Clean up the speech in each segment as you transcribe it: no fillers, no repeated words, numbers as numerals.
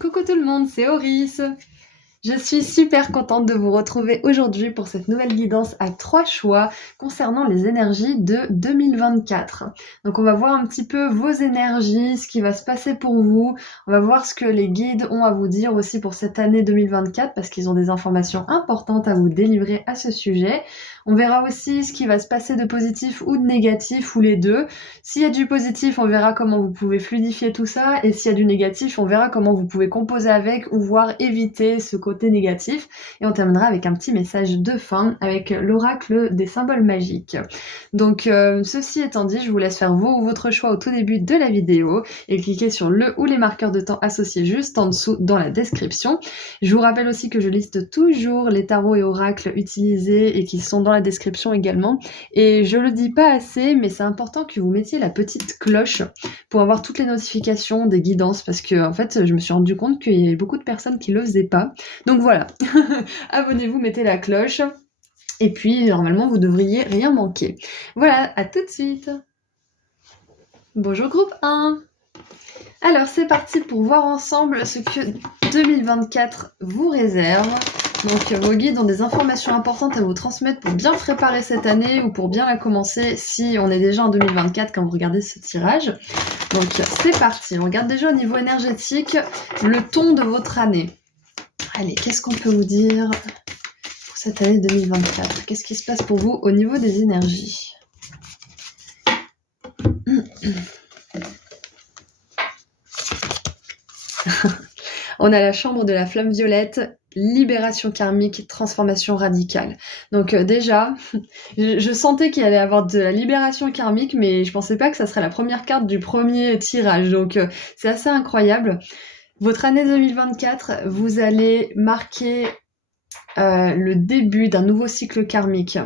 Coucou tout le monde, c'est Oris. Je suis super contente de vous retrouver aujourd'hui pour cette nouvelle guidance à 3 choix concernant les énergies de 2024. Donc on va voir un petit peu vos énergies, ce qui va se passer pour vous. On va voir ce que les guides ont à vous dire aussi pour cette année 2024 parce qu'ils ont des informations importantes à vous délivrer à ce sujet. On verra aussi ce qui va se passer de positif ou de négatif ou les deux. S'il y a du positif, on verra comment vous pouvez fluidifier tout ça et s'il y a du négatif, on verra comment vous pouvez composer avec ou voire éviter ce côté négatif. Et on terminera avec un petit message de fin avec l'oracle des symboles magiques. Donc ceci étant dit, je vous laisse faire vos ou votre choix au tout début de la vidéo et cliquez sur le ou les marqueurs de temps associés juste en dessous dans la description. Je vous rappelle aussi que je liste toujours les tarots et oracles utilisés et qui sont dans la description également. Et je le dis pas assez, mais c'est important que vous mettiez la petite cloche pour avoir toutes les notifications des guidances parce que en fait, je me suis rendu compte qu'il y avait beaucoup de personnes qui le faisaient pas. Donc voilà, abonnez-vous, mettez la cloche. Et puis, normalement, vous devriez rien manquer. Voilà, à tout de suite. Bonjour groupe 1. Alors, c'est parti pour voir ensemble ce que 2024 vous réserve. Donc, vos guides ont des informations importantes à vous transmettre pour bien préparer cette année ou pour bien la commencer si on est déjà en 2024 quand vous regardez ce tirage. Donc, c'est parti. On regarde déjà au niveau énergétique le ton de votre année. Allez, qu'est-ce qu'on peut vous dire pour cette année 2024? Qu'est-ce qui se passe pour vous au niveau des énergies? On a la chambre de la flamme violette, libération karmique, transformation radicale. Donc déjà, je sentais qu'il allait y avoir de la libération karmique, mais je pensais pas que ça serait la première carte du premier tirage. Donc c'est assez incroyable. Votre année 2024, vous allez marquer le début d'un nouveau cycle karmique.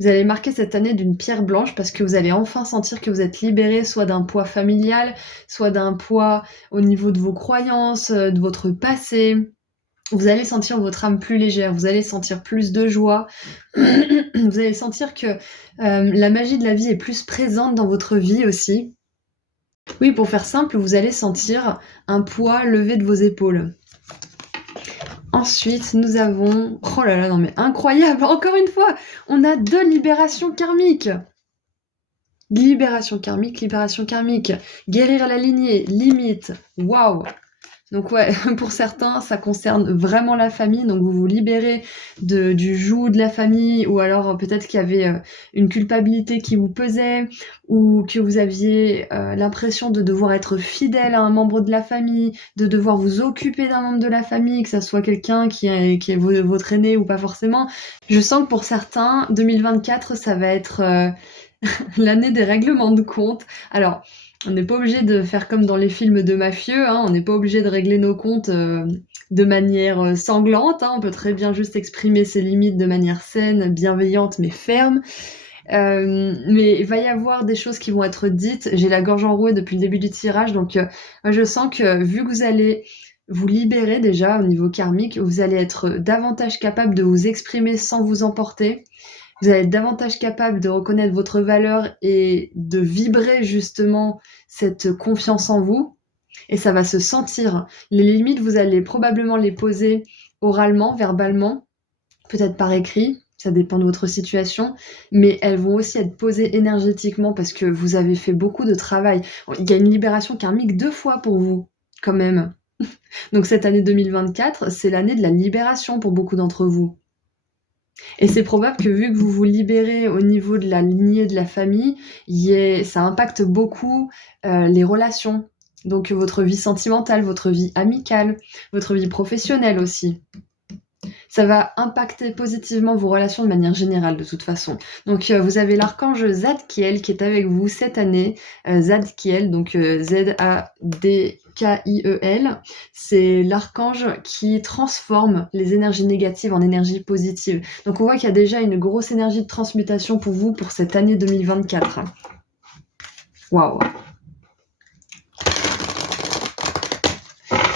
Vous allez marquer cette année d'une pierre blanche parce que vous allez enfin sentir que vous êtes libéré soit d'un poids familial, soit d'un poids au niveau de vos croyances, de votre passé. Vous allez sentir votre âme plus légère, vous allez sentir plus de joie. Vous allez sentir que la magie de la vie est plus présente dans votre vie aussi. Oui, pour faire simple, vous allez sentir un poids levé de vos épaules. Ensuite, nous avons... Oh là là, non mais incroyable! Encore une fois, on a 2 libérations karmiques. Libération karmique. Guérir la lignée, limite. Waouh! Donc ouais, pour certains, ça concerne vraiment la famille. Donc vous vous libérez du joug de la famille, ou alors peut-être qu'il y avait une culpabilité qui vous pesait, ou que vous aviez l'impression de devoir être fidèle à un membre de la famille, de devoir vous occuper d'un membre de la famille, que ça soit quelqu'un qui est votre aîné ou pas forcément. Je sens que pour certains, 2024, ça va être l'année des règlements de compte. Alors, on n'est pas obligé de faire comme dans les films de mafieux, hein, on n'est pas obligé de régler nos comptes de manière sanglante, hein, on peut très bien juste exprimer ses limites de manière saine, bienveillante mais ferme. Mais il va y avoir des choses qui vont être dites. J'ai la gorge enrouée depuis le début du tirage, donc je sens que vu que vous allez vous libérer déjà au niveau karmique, vous allez être davantage capable de vous exprimer sans vous emporter. Vous allez être davantage capable de reconnaître votre valeur et de vibrer justement cette confiance en vous. Et ça va se sentir. Les limites, vous allez probablement les poser oralement, verbalement, peut-être par écrit, ça dépend de votre situation, mais elles vont aussi être posées énergétiquement parce que vous avez fait beaucoup de travail. Il y a une libération karmique 2 fois pour vous, quand même. Donc cette année 2024, c'est l'année de la libération pour beaucoup d'entre vous. Et c'est probable que vu que vous vous libérez au niveau de la lignée de la famille, ça impacte beaucoup les relations. Donc votre vie sentimentale, votre vie amicale, votre vie professionnelle aussi. Ça va impacter positivement vos relations de manière générale de toute façon. Donc vous avez l'archange Zadkiel qui est avec vous cette année. Zadkiel, donc Z-A-D-K-I-E-L. C'est l'archange qui transforme les énergies négatives en énergie positive. Donc on voit qu'il y a déjà une grosse énergie de transmutation pour vous pour cette année 2024. Waouh!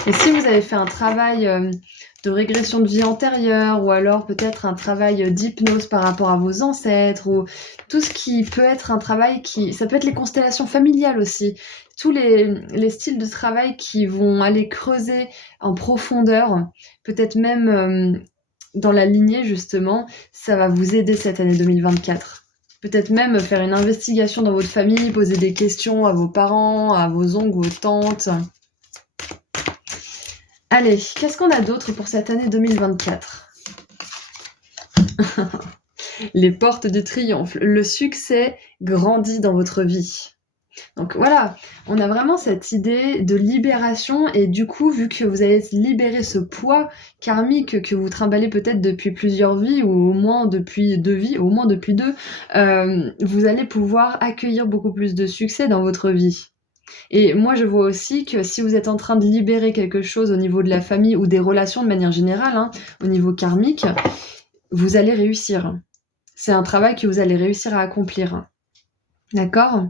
Et si vous avez fait un travail de régression de vie antérieure, ou alors peut-être un travail d'hypnose par rapport à vos ancêtres, ou tout ce qui peut être un travail qui... Ça peut être les constellations familiales aussi. Tous les styles de travail qui vont aller creuser en profondeur, peut-être même dans la lignée justement, ça va vous aider cette année 2024. Peut-être même faire une investigation dans votre famille, poser des questions à vos parents, à vos oncles, vos tantes. Allez, qu'est-ce qu'on a d'autre pour cette année 2024 ? Les portes du triomphe. Le succès grandit dans votre vie. Donc voilà, on a vraiment cette idée de libération et du coup, vu que vous allez libérer ce poids karmique que vous trimballez peut-être depuis plusieurs vies ou au moins depuis 2 vies, au moins depuis 2, vous allez pouvoir accueillir beaucoup plus de succès dans votre vie. Et moi, je vois aussi que si vous êtes en train de libérer quelque chose au niveau de la famille ou des relations de manière générale, au niveau karmique, vous allez réussir. C'est un travail que vous allez réussir à accomplir. D'accord ?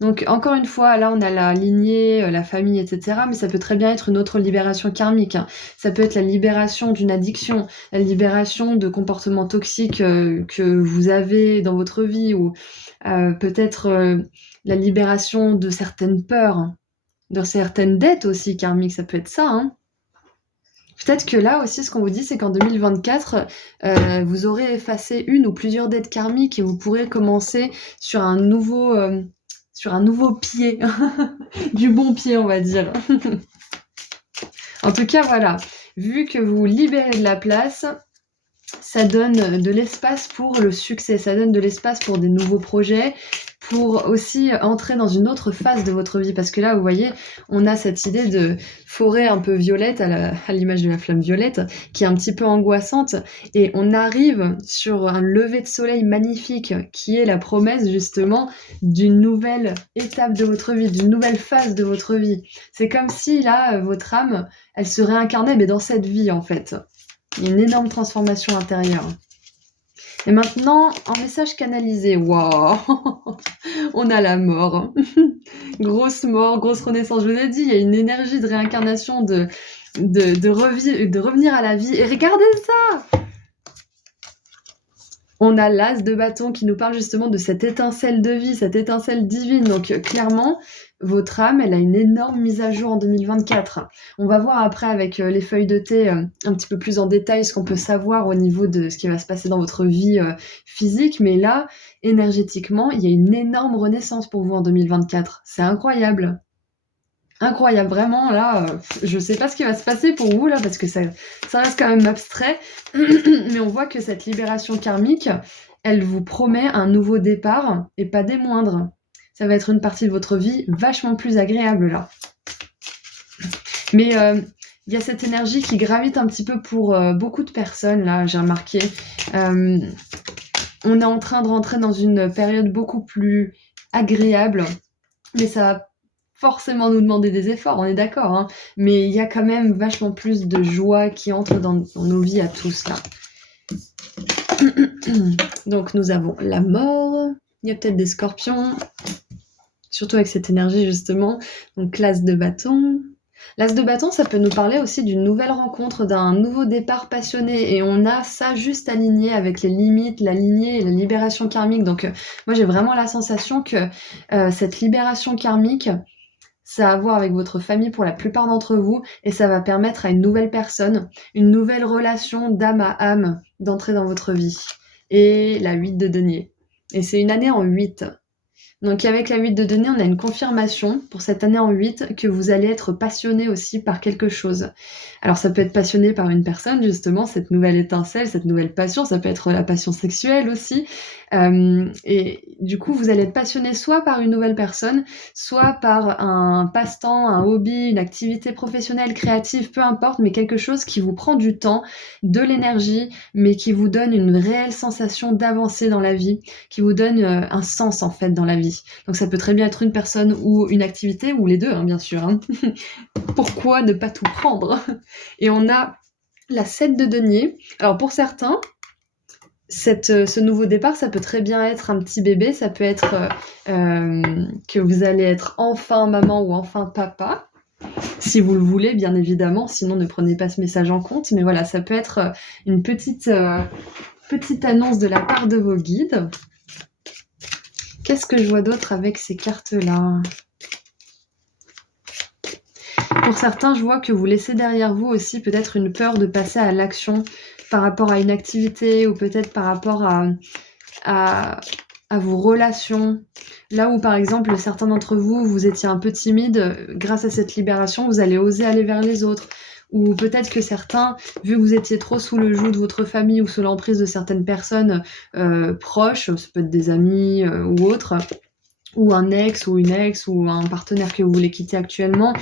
Donc, encore une fois, là, on a la lignée, la famille, etc. Mais ça peut très bien être une autre libération karmique. Ça peut être la libération d'une addiction, la libération de comportements toxiques que vous avez dans votre vie, ou peut-être la libération de certaines peurs, de certaines dettes aussi karmiques. Ça peut être ça, Peut-être que là aussi, ce qu'on vous dit, c'est qu'en 2024, vous aurez effacé une ou plusieurs dettes karmiques et vous pourrez commencer sur un nouveau pied, du bon pied, on va dire. En tout cas, voilà, vu que vous libérez de la place, ça donne de l'espace pour le succès, ça donne de l'espace pour des nouveaux projets, pour aussi entrer dans une autre phase de votre vie. Parce que là, vous voyez, on a cette idée de forêt un peu violette, à l'image de la flamme violette, qui est un petit peu angoissante. Et on arrive sur un lever de soleil magnifique, qui est la promesse justement d'une nouvelle étape de votre vie, d'une nouvelle phase de votre vie. C'est comme si là, votre âme, elle se réincarnait, mais dans cette vie en fait. Il y a une énorme transformation intérieure. Et maintenant, en message canalisé, waouh, on a la mort. Grosse mort, grosse renaissance. Je vous l'ai dit, il y a une énergie de réincarnation, de revenir à la vie. Et regardez ça! On a l'as de bâton qui nous parle justement de cette étincelle de vie, cette étincelle divine. Donc clairement, votre âme, elle a une énorme mise à jour en 2024. On va voir après avec les feuilles de thé un petit peu plus en détail ce qu'on peut savoir au niveau de ce qui va se passer dans votre vie physique. Mais là, énergétiquement, il y a une énorme renaissance pour vous en 2024. C'est incroyable. Incroyable, vraiment, là, je sais pas ce qui va se passer pour vous, là, parce que ça reste quand même abstrait, mais on voit que cette libération karmique, elle vous promet un nouveau départ, et pas des moindres. Ça va être une partie de votre vie vachement plus agréable, là. Mais il y a cette énergie qui gravite un petit peu pour beaucoup de personnes, là, j'ai remarqué. On est en train de rentrer dans une période beaucoup plus agréable, mais ça va forcément nous demander des efforts, on est d'accord, mais il y a quand même vachement plus de joie qui entre dans nos vies à tous, là. Donc nous avons la mort, il y a peut-être des scorpions, surtout avec cette énergie justement. Donc l'as de bâton. L'as de bâton, ça peut nous parler aussi d'une nouvelle rencontre, d'un nouveau départ passionné, et on a ça juste aligné avec les limites, la lignée et la libération karmique. Donc moi j'ai vraiment la sensation que cette libération karmique, ça a à voir avec votre famille pour la plupart d'entre vous, et ça va permettre à une nouvelle personne, une nouvelle relation d'âme à âme d'entrer dans votre vie. Et la 8 de denier. Et c'est une année en 8. Donc avec la 8 de denier, on a une confirmation pour cette année en 8 que vous allez être passionné aussi par quelque chose. Alors ça peut être passionné par une personne, justement, cette nouvelle étincelle, cette nouvelle passion, ça peut être la passion sexuelle aussi. Et du coup, vous allez être passionné soit par une nouvelle personne, soit par un passe-temps, un hobby, une activité professionnelle, créative, peu importe, mais quelque chose qui vous prend du temps, de l'énergie, mais qui vous donne une réelle sensation d'avancer dans la vie, qui vous donne un sens en fait dans la vie. Donc ça peut très bien être une personne ou une activité, ou les deux, bien sûr. Pourquoi ne pas tout prendre? Et on a la 7 de denier. Alors pour certains, ce nouveau départ, ça peut très bien être un petit bébé, ça peut être que vous allez être enfin maman ou enfin papa. si vous le voulez, bien évidemment, sinon ne prenez pas ce message en compte. Mais voilà, ça peut être une petite annonce de la part de vos guides. Qu'est-ce que je vois d'autre avec ces cartes-là? Pour certains, je vois que vous laissez derrière vous aussi peut-être une peur de passer à l'action par rapport à une activité ou peut-être par rapport à vos relations. Là où, par exemple, certains d'entre vous, vous étiez un peu timide, grâce à cette libération, vous allez oser aller vers les autres. Ou peut-être que certains, vu que vous étiez trop sous le joug de votre famille ou sous l'emprise de certaines personnes proches, ça peut être des amis ou autres, ou un ex ou une ex ou un partenaire que vous voulez quitter actuellement,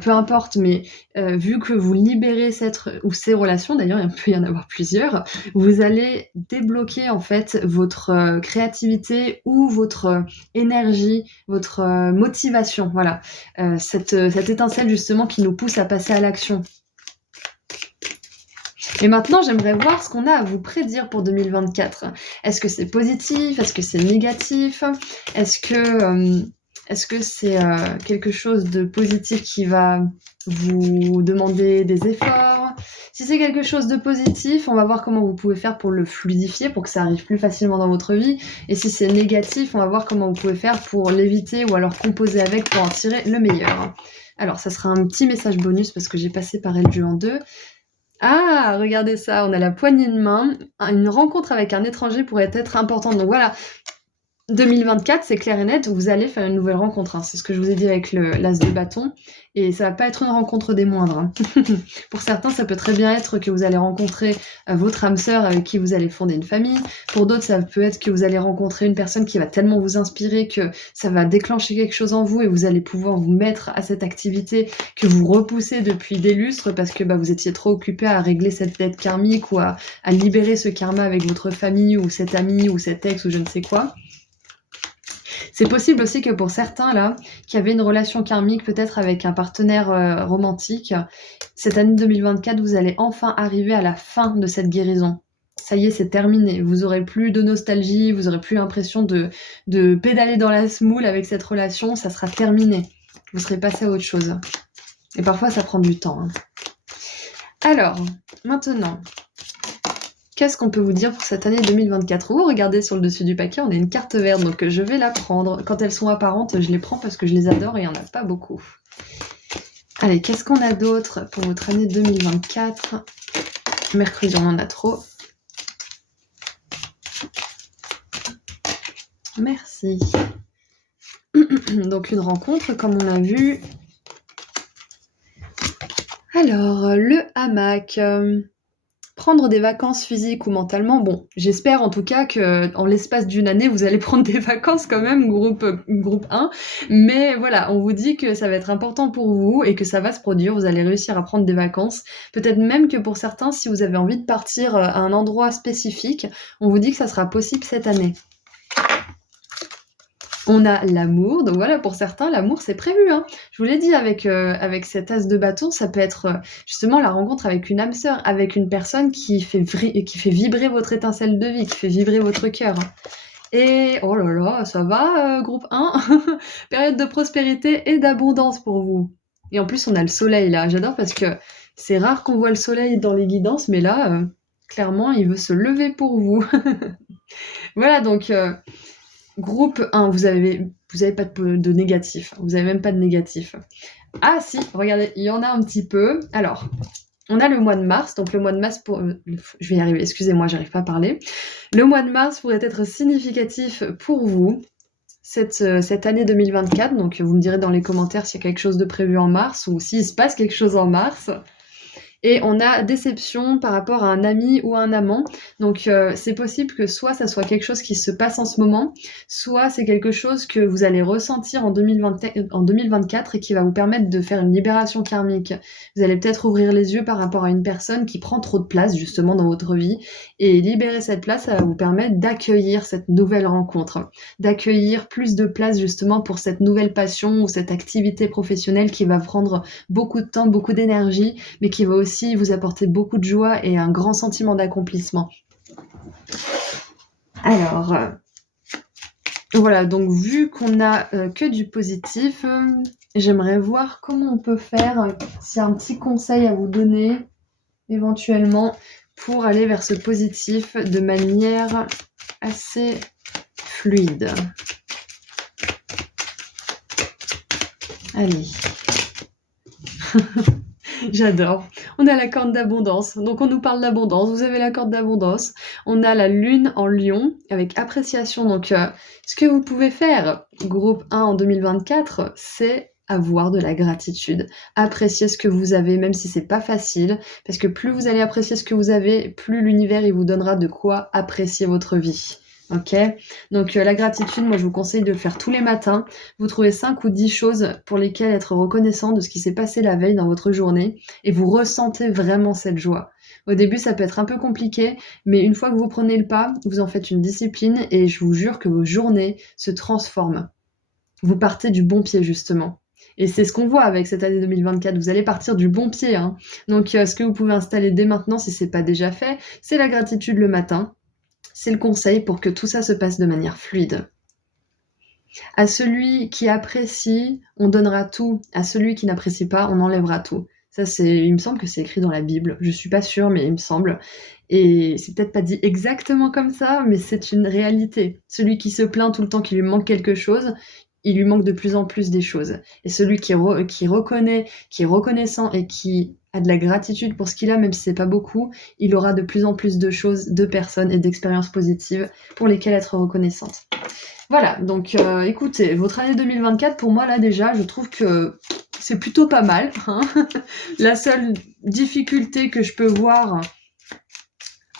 peu importe, mais vu que vous libérez ou ces relations, d'ailleurs il peut y en avoir plusieurs, vous allez débloquer en fait votre créativité ou votre énergie, votre motivation, voilà, cette étincelle justement qui nous pousse à passer à l'action. Et maintenant, j'aimerais voir ce qu'on a à vous prédire pour 2024. Est-ce que c'est positif? Est-ce que c'est négatif? Est-ce que c'est quelque chose de positif qui va vous demander des efforts? Si c'est quelque chose de positif, on va voir comment vous pouvez faire pour le fluidifier, pour que ça arrive plus facilement dans votre vie. Et si c'est négatif, on va voir comment vous pouvez faire pour l'éviter ou alors composer avec pour en tirer le meilleur. Alors, ça sera un petit message bonus parce que j'ai passé par le jeu en 2. Ah, regardez ça, on a la poignée de main. Une rencontre avec un étranger pourrait être importante. Donc voilà, 2024, c'est clair et net, vous allez faire une nouvelle rencontre. Hein. C'est ce que je vous ai dit avec l'as de bâton. Et ça va pas être une rencontre des moindres. Hein. Pour certains, ça peut très bien être que vous allez rencontrer votre âme sœur avec qui vous allez fonder une famille. Pour d'autres, ça peut être que vous allez rencontrer une personne qui va tellement vous inspirer que ça va déclencher quelque chose en vous et vous allez pouvoir vous mettre à cette activité que vous repoussez depuis des lustres parce que vous étiez trop occupé à régler cette dette karmique ou à libérer ce karma avec votre famille ou cet ami ou cet ex ou je ne sais quoi. C'est possible aussi que pour certains, là, qui avaient une relation karmique, peut-être avec un partenaire romantique, cette année 2024, vous allez enfin arriver à la fin de cette guérison. Ça y est, c'est terminé. Vous aurez plus de nostalgie, vous aurez plus l'impression de pédaler dans la semoule avec cette relation, ça sera terminé. Vous serez passé à autre chose. Et parfois, ça prend du temps. Hein. Alors, maintenant, qu'est-ce qu'on peut vous dire pour cette année 2024? Regardez sur le dessus du paquet, on a une carte verte, donc je vais la prendre. Quand elles sont apparentes, je les prends parce que je les adore et il n'y en a pas beaucoup. Allez, qu'est-ce qu'on a d'autre pour votre année 2024? Mercredi, on en a trop. Merci. Donc une rencontre, comme on a vu. Alors, le hamac. Prendre des vacances physiques ou mentalement, bon, j'espère en tout cas qu'en l'espace d'une année, vous allez prendre des vacances quand même, groupe 1, mais voilà, on vous dit que ça va être important pour vous et que ça va se produire, vous allez réussir à prendre des vacances. Peut-être même que pour certains, si vous avez envie de partir à un endroit spécifique, on vous dit que ça sera possible cette année. On a l'amour, donc voilà, pour certains, l'amour, c'est prévu. Hein. Je vous l'ai dit, avec cet as de bâton, ça peut être justement la rencontre avec une âme sœur, avec une personne qui fait vibrer votre étincelle de vie, qui fait vibrer votre cœur. Et oh là là, ça va, groupe 1 période de prospérité et d'abondance pour vous. Et en plus, on a le soleil là. J'adore parce que c'est rare qu'on voit le soleil dans les guidances, mais là, clairement, il veut se lever pour vous. Voilà, donc... Groupe 1, vous avez pas de négatif. Vous avez même pas de négatif. Ah si, regardez, il y en a un petit peu. Alors, on a le mois de mars. Donc le mois de mars, je vais y arriver, excusez-moi, j'arrive pas à parler. Le mois de mars pourrait être significatif pour vous, cette année 2024. Donc vous me direz dans les commentaires s'il y a quelque chose de prévu en mars ou s'il se passe quelque chose en mars. Et on a déception par rapport à un ami ou un amant. Donc c'est possible que soit ça soit quelque chose qui se passe en ce moment, soit c'est quelque chose que vous allez ressentir en 2024 et qui va vous permettre de faire une libération karmique. Vous allez peut-être ouvrir les yeux par rapport à une personne qui prend trop de place justement dans votre vie. Et libérer cette place, ça va vous permettre d'accueillir cette nouvelle rencontre, d'accueillir plus de place justement pour cette nouvelle passion ou cette activité professionnelle qui va prendre beaucoup de temps, beaucoup d'énergie, mais qui va aussi vous apporter beaucoup de joie et un grand sentiment d'accomplissement. Alors, voilà, donc vu qu'on a que du positif, J'aimerais voir comment on peut faire, s'il y a un petit conseil à vous donner, éventuellement, pour aller vers ce positif de manière assez fluide. Allez. J'adore. On a la corde d'abondance. Donc on nous parle d'abondance. Vous avez la corde d'abondance. On a la lune en lion avec appréciation. Donc ce que vous pouvez faire, groupe 1 en 2024, c'est avoir de la gratitude. Apprécier ce que vous avez, même si c'est pas facile. Parce que plus vous allez apprécier ce que vous avez, plus l'univers il vous donnera de quoi apprécier votre vie. Ok, donc la gratitude, moi je vous conseille de le faire tous les matins. Vous trouvez 5 ou 10 choses pour lesquelles être reconnaissant de ce qui s'est passé la veille dans votre journée et vous ressentez vraiment cette joie. Au début, ça peut être un peu compliqué, mais une fois que vous prenez le pas, vous en faites une discipline et je vous jure que vos journées se transforment. Vous partez du bon pied justement. Et c'est ce qu'on voit avec cette année 2024, vous allez partir du bon pied. Hein. Donc ce que vous pouvez installer dès maintenant, si ce n'est pas déjà fait, c'est la gratitude le matin. C'est le conseil pour que tout ça se passe de manière fluide. À celui qui apprécie, on donnera tout. À celui qui n'apprécie pas, on enlèvera tout. Ça, il me semble que c'est écrit dans la Bible. Je suis pas sûre, mais il me semble. Et c'est peut-être pas dit exactement comme ça, mais c'est une réalité. Celui qui se plaint tout le temps qu'il lui manque quelque chose, il lui manque de plus en plus des choses. Et celui qui reconnaît, qui est reconnaissant et qui a de la gratitude pour ce qu'il a, même si c'est pas beaucoup, il aura de plus en plus de choses, de personnes et d'expériences positives pour lesquelles être reconnaissante. Voilà, donc écoutez, votre année 2024, pour moi, là, déjà, je trouve que c'est plutôt pas mal. Hein. La seule difficulté que je peux voir,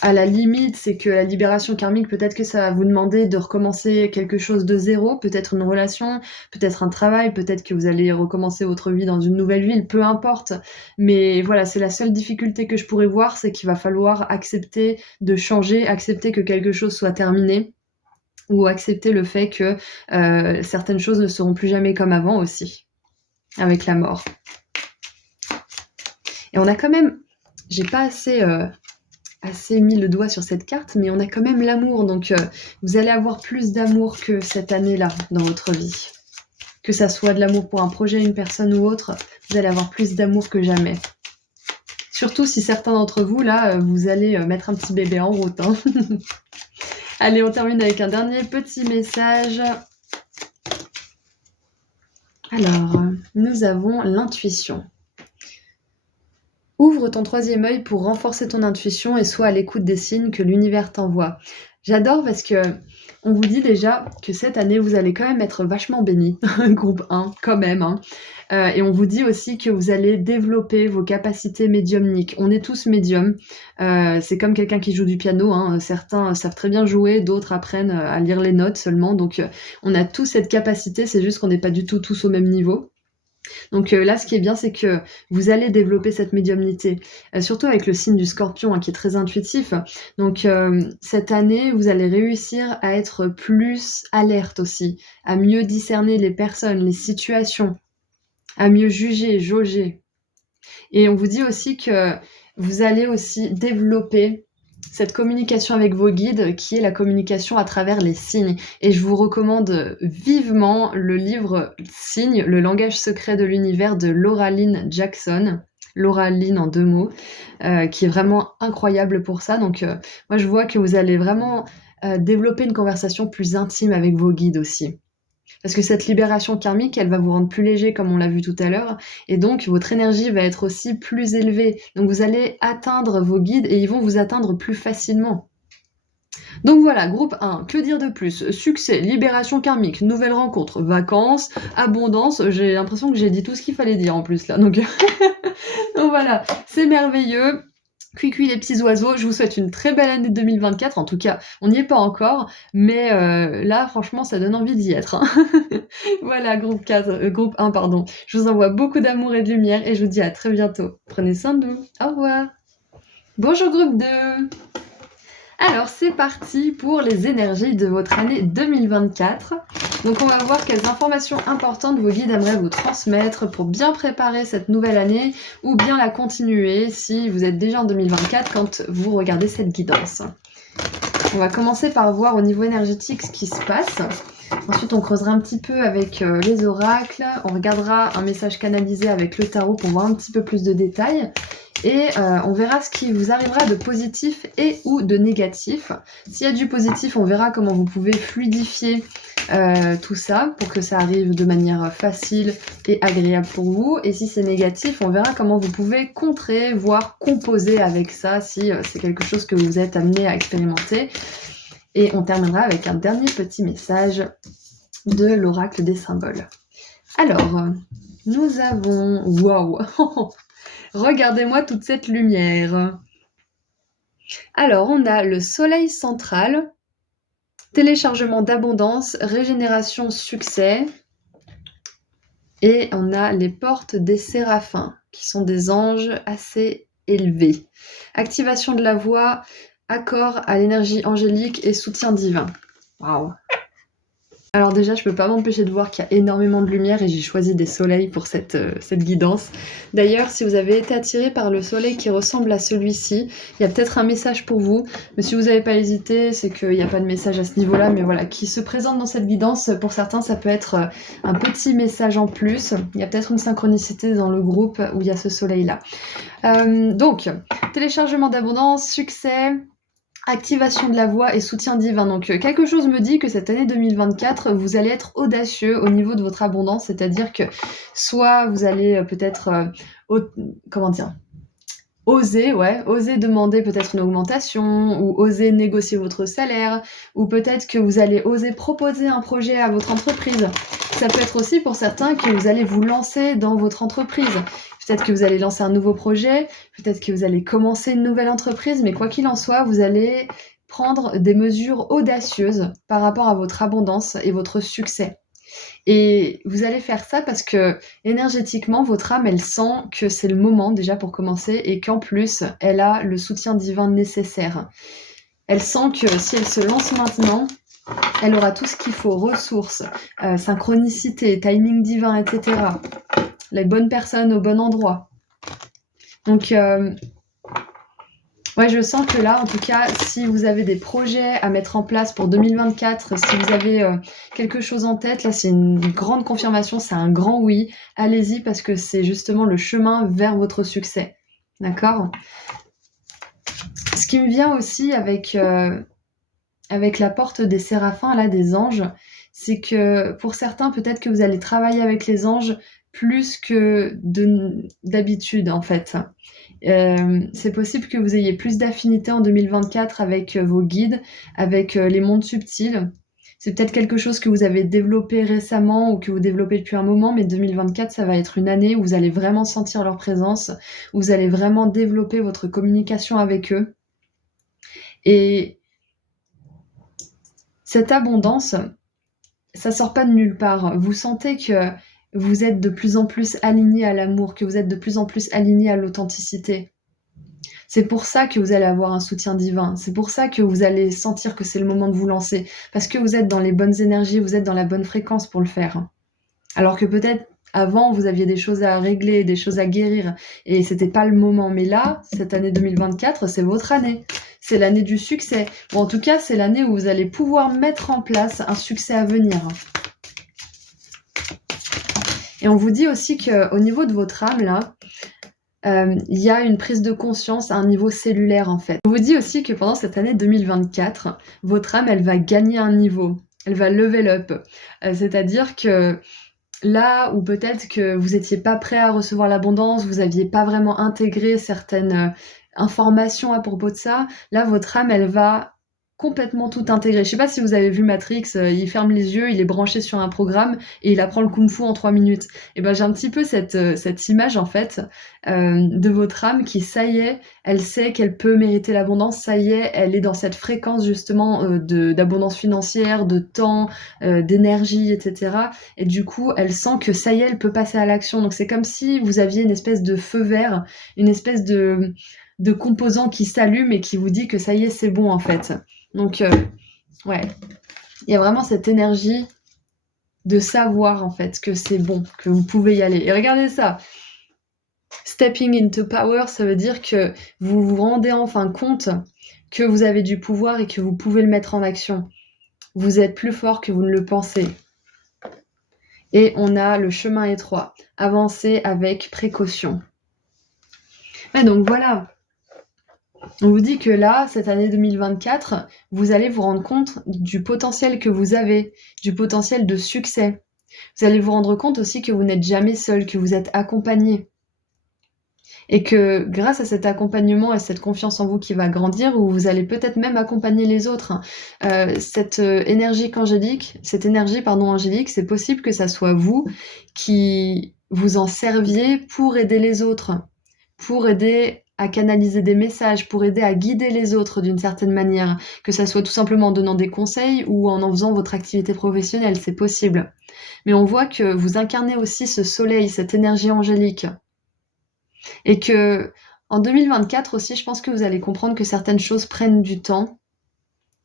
à la limite, c'est que la libération karmique, peut-être que ça va vous demander de recommencer quelque chose de zéro, peut-être une relation, peut-être un travail, peut-être que vous allez recommencer votre vie dans une nouvelle ville, peu importe. Mais voilà, c'est la seule difficulté que je pourrais voir, c'est qu'il va falloir accepter de changer, accepter que quelque chose soit terminé, ou accepter le fait que certaines choses ne seront plus jamais comme avant aussi, avec la mort. Et on a quand même, j'ai pas assez mis le doigt sur cette carte, mais on a quand même l'amour, donc vous allez avoir plus d'amour que cette année-là dans votre vie. Que ça soit de l'amour pour un projet, une personne ou autre, vous allez avoir plus d'amour que jamais. Surtout si certains d'entre vous, là, vous allez mettre un petit bébé en route. Hein. Allez, on termine avec un dernier petit message. Alors, nous avons l'intuition. Ouvre ton troisième œil pour renforcer ton intuition et sois à l'écoute des signes que l'univers t'envoie. J'adore parce que on vous dit déjà que cette année, vous allez quand même être vachement bénis, groupe 1, quand même. Hein. Et on vous dit aussi que vous allez développer vos capacités médiumniques. On est tous médiums. C'est comme quelqu'un qui joue du piano. Hein. Certains savent très bien jouer, d'autres apprennent à lire les notes seulement. Donc on a tous cette capacité, c'est juste qu'on n'est pas du tout tous au même niveau. Donc là, ce qui est bien, c'est que vous allez développer cette médiumnité, surtout avec le signe du Scorpion, hein, qui est très intuitif. Donc cette année, vous allez réussir à être plus alerte aussi, à mieux discerner les personnes, les situations, à mieux juger, jauger. Et on vous dit aussi que vous allez aussi développer cette communication avec vos guides qui est la communication à travers les signes. Et je vous recommande vivement le livre Signes, le langage secret de l'univers de Laura Lynn Jackson. Laura Lynn en 2 mots, qui est vraiment incroyable pour ça. Donc moi je vois que vous allez vraiment développer une conversation plus intime avec vos guides aussi. Parce que cette libération karmique, elle va vous rendre plus léger, comme on l'a vu tout à l'heure, et donc votre énergie va être aussi plus élevée. Donc vous allez atteindre vos guides et ils vont vous atteindre plus facilement. Donc voilà, groupe 1, que dire de plus? Succès, libération karmique, nouvelle rencontre, vacances, abondance, j'ai l'impression que j'ai dit tout ce qu'il fallait dire en plus là. Donc, donc voilà, c'est merveilleux. Cuicui les petits oiseaux, je vous souhaite une très belle année 2024, en tout cas on n'y est pas encore, mais là franchement ça donne envie d'y être. Hein. Voilà, groupe 1, pardon. Je vous envoie beaucoup d'amour et de lumière et je vous dis à très bientôt. Prenez soin de vous, au revoir. Bonjour groupe 2. Alors c'est parti pour les énergies de votre année 2024. Donc on va voir quelles informations importantes vos guides aimeraient vous transmettre pour bien préparer cette nouvelle année ou bien la continuer si vous êtes déjà en 2024 quand vous regardez cette guidance. On va commencer par voir au niveau énergétique ce qui se passe. Ensuite, on creusera un petit peu avec les oracles. On regardera un message canalisé avec le tarot pour voir un petit peu plus de détails. Et on verra ce qui vous arrivera de positif et ou de négatif. S'il y a du positif, on verra comment vous pouvez fluidifier tout ça pour que ça arrive de manière facile et agréable pour vous. Et si c'est négatif, on verra comment vous pouvez contrer, voire composer avec ça si c'est quelque chose que vous êtes amené à expérimenter. Et on terminera avec un dernier petit message de l'oracle des symboles. Alors, nous avons... Waouh. Regardez-moi toute cette lumière. Alors, on a le soleil central, téléchargement d'abondance, régénération, succès. Et on a les portes des séraphins, qui sont des anges assez élevés. Activation de la voix, accord à l'énergie angélique et soutien divin. Waouh. Alors déjà, je peux pas m'empêcher de voir qu'il y a énormément de lumière et j'ai choisi des soleils pour cette guidance. D'ailleurs, si vous avez été attiré par le soleil qui ressemble à celui-ci, il y a peut-être un message pour vous. Mais si vous n'avez pas hésité, c'est qu'il n'y a pas de message à ce niveau-là. Mais voilà, qui se présente dans cette guidance, pour certains, ça peut être un petit message en plus. Il y a peut-être une synchronicité dans le groupe où il y a ce soleil-là. Donc, téléchargement d'abondance, succès... Activation de la voix et soutien divin. Donc quelque chose me dit que cette année 2024, vous allez être audacieux au niveau de votre abondance, c'est-à-dire que soit vous allez peut-être, oser demander peut-être une augmentation, ou oser négocier votre salaire, ou peut-être que vous allez oser proposer un projet à votre entreprise. Ça peut être aussi pour certains que vous allez vous lancer dans votre entreprise. Peut-être que vous allez lancer un nouveau projet, peut-être que vous allez commencer une nouvelle entreprise, mais quoi qu'il en soit, vous allez prendre des mesures audacieuses par rapport à votre abondance et votre succès. Et vous allez faire ça parce que énergétiquement, votre âme, elle sent que c'est le moment déjà pour commencer et qu'en plus, elle a le soutien divin nécessaire. Elle sent que si elle se lance maintenant, elle aura tout ce qu'il faut, ressources, synchronicité, timing divin, etc. Les bonnes personnes au bon endroit. Donc, ouais, je sens que là, en tout cas, si vous avez des projets à mettre en place pour 2024, si vous avez quelque chose en tête, là, c'est une grande confirmation, c'est un grand oui. Allez-y parce que c'est justement le chemin vers votre succès. D'accord ? Ce qui me vient aussi avec la porte des séraphins, là, des anges, c'est que pour certains, peut-être que vous allez travailler avec les anges plus que d'habitude, en fait. C'est possible que vous ayez plus d'affinité en 2024 avec vos guides, avec les mondes subtils. C'est peut-être quelque chose que vous avez développé récemment ou que vous développez depuis un moment, mais 2024, ça va être une année où vous allez vraiment sentir leur présence, où vous allez vraiment développer votre communication avec eux. Et cette abondance, ça sort pas de nulle part. Vous sentez que vous êtes de plus en plus aligné à l'amour, que vous êtes de plus en plus aligné à l'authenticité. C'est pour ça que vous allez avoir un soutien divin. C'est pour ça que vous allez sentir que c'est le moment de vous lancer. Parce que vous êtes dans les bonnes énergies, vous êtes dans la bonne fréquence pour le faire. Alors que peut-être avant, vous aviez des choses à régler, des choses à guérir, et c'était pas le moment. Mais là, cette année 2024, c'est votre année. C'est l'année du succès. Ou en tout cas, c'est l'année où vous allez pouvoir mettre en place un succès à venir. Et on vous dit aussi qu'au niveau de votre âme, là, il y a une prise de conscience à un niveau cellulaire, en fait. On vous dit aussi que pendant cette année 2024, votre âme, elle va gagner un niveau. Elle va level up. C'est-à-dire que là où peut-être que vous n'étiez pas prêt à recevoir l'abondance, vous n'aviez pas vraiment intégré certaines informations à propos de ça, là, votre âme, elle va complètement tout intégrer. Je sais pas si vous avez vu Matrix, il ferme les yeux, il est branché sur un programme et il apprend le kung-fu en 3 minutes. Et ben j'ai un petit peu cette image en fait de votre âme qui, ça y est, elle sait qu'elle peut mériter l'abondance, ça y est, elle est dans cette fréquence justement d'abondance financière, de temps, d'énergie, etc. Et du coup, elle sent que ça y est, elle peut passer à l'action. Donc c'est comme si vous aviez une espèce de feu vert, une espèce de composant qui s'allume et qui vous dit que ça y est, c'est bon en fait. Donc, ouais, il y a vraiment cette énergie de savoir en fait que c'est bon, que vous pouvez y aller. Et regardez ça, stepping into power, ça veut dire que vous vous rendez enfin compte que vous avez du pouvoir et que vous pouvez le mettre en action. Vous êtes plus fort que vous ne le pensez. Et on a le chemin étroit. Avancez avec précaution. Ouais, donc voilà. On vous dit que là, cette année 2024, vous allez vous rendre compte du potentiel que vous avez, du potentiel de succès. Vous allez vous rendre compte aussi que vous n'êtes jamais seul, que vous êtes accompagné. Et que grâce à cet accompagnement et cette confiance en vous qui va grandir, vous allez peut-être même accompagner les autres. Cette énergie angélique, c'est possible que ça soit vous qui vous en serviez pour aider les autres, pour aider à canaliser des messages, pour aider à guider les autres d'une certaine manière, que ça soit tout simplement en donnant des conseils ou en faisant votre activité professionnelle, c'est possible. Mais on voit que vous incarnez aussi ce soleil, cette énergie angélique. Et que en 2024 aussi, je pense que vous allez comprendre que certaines choses prennent du temps,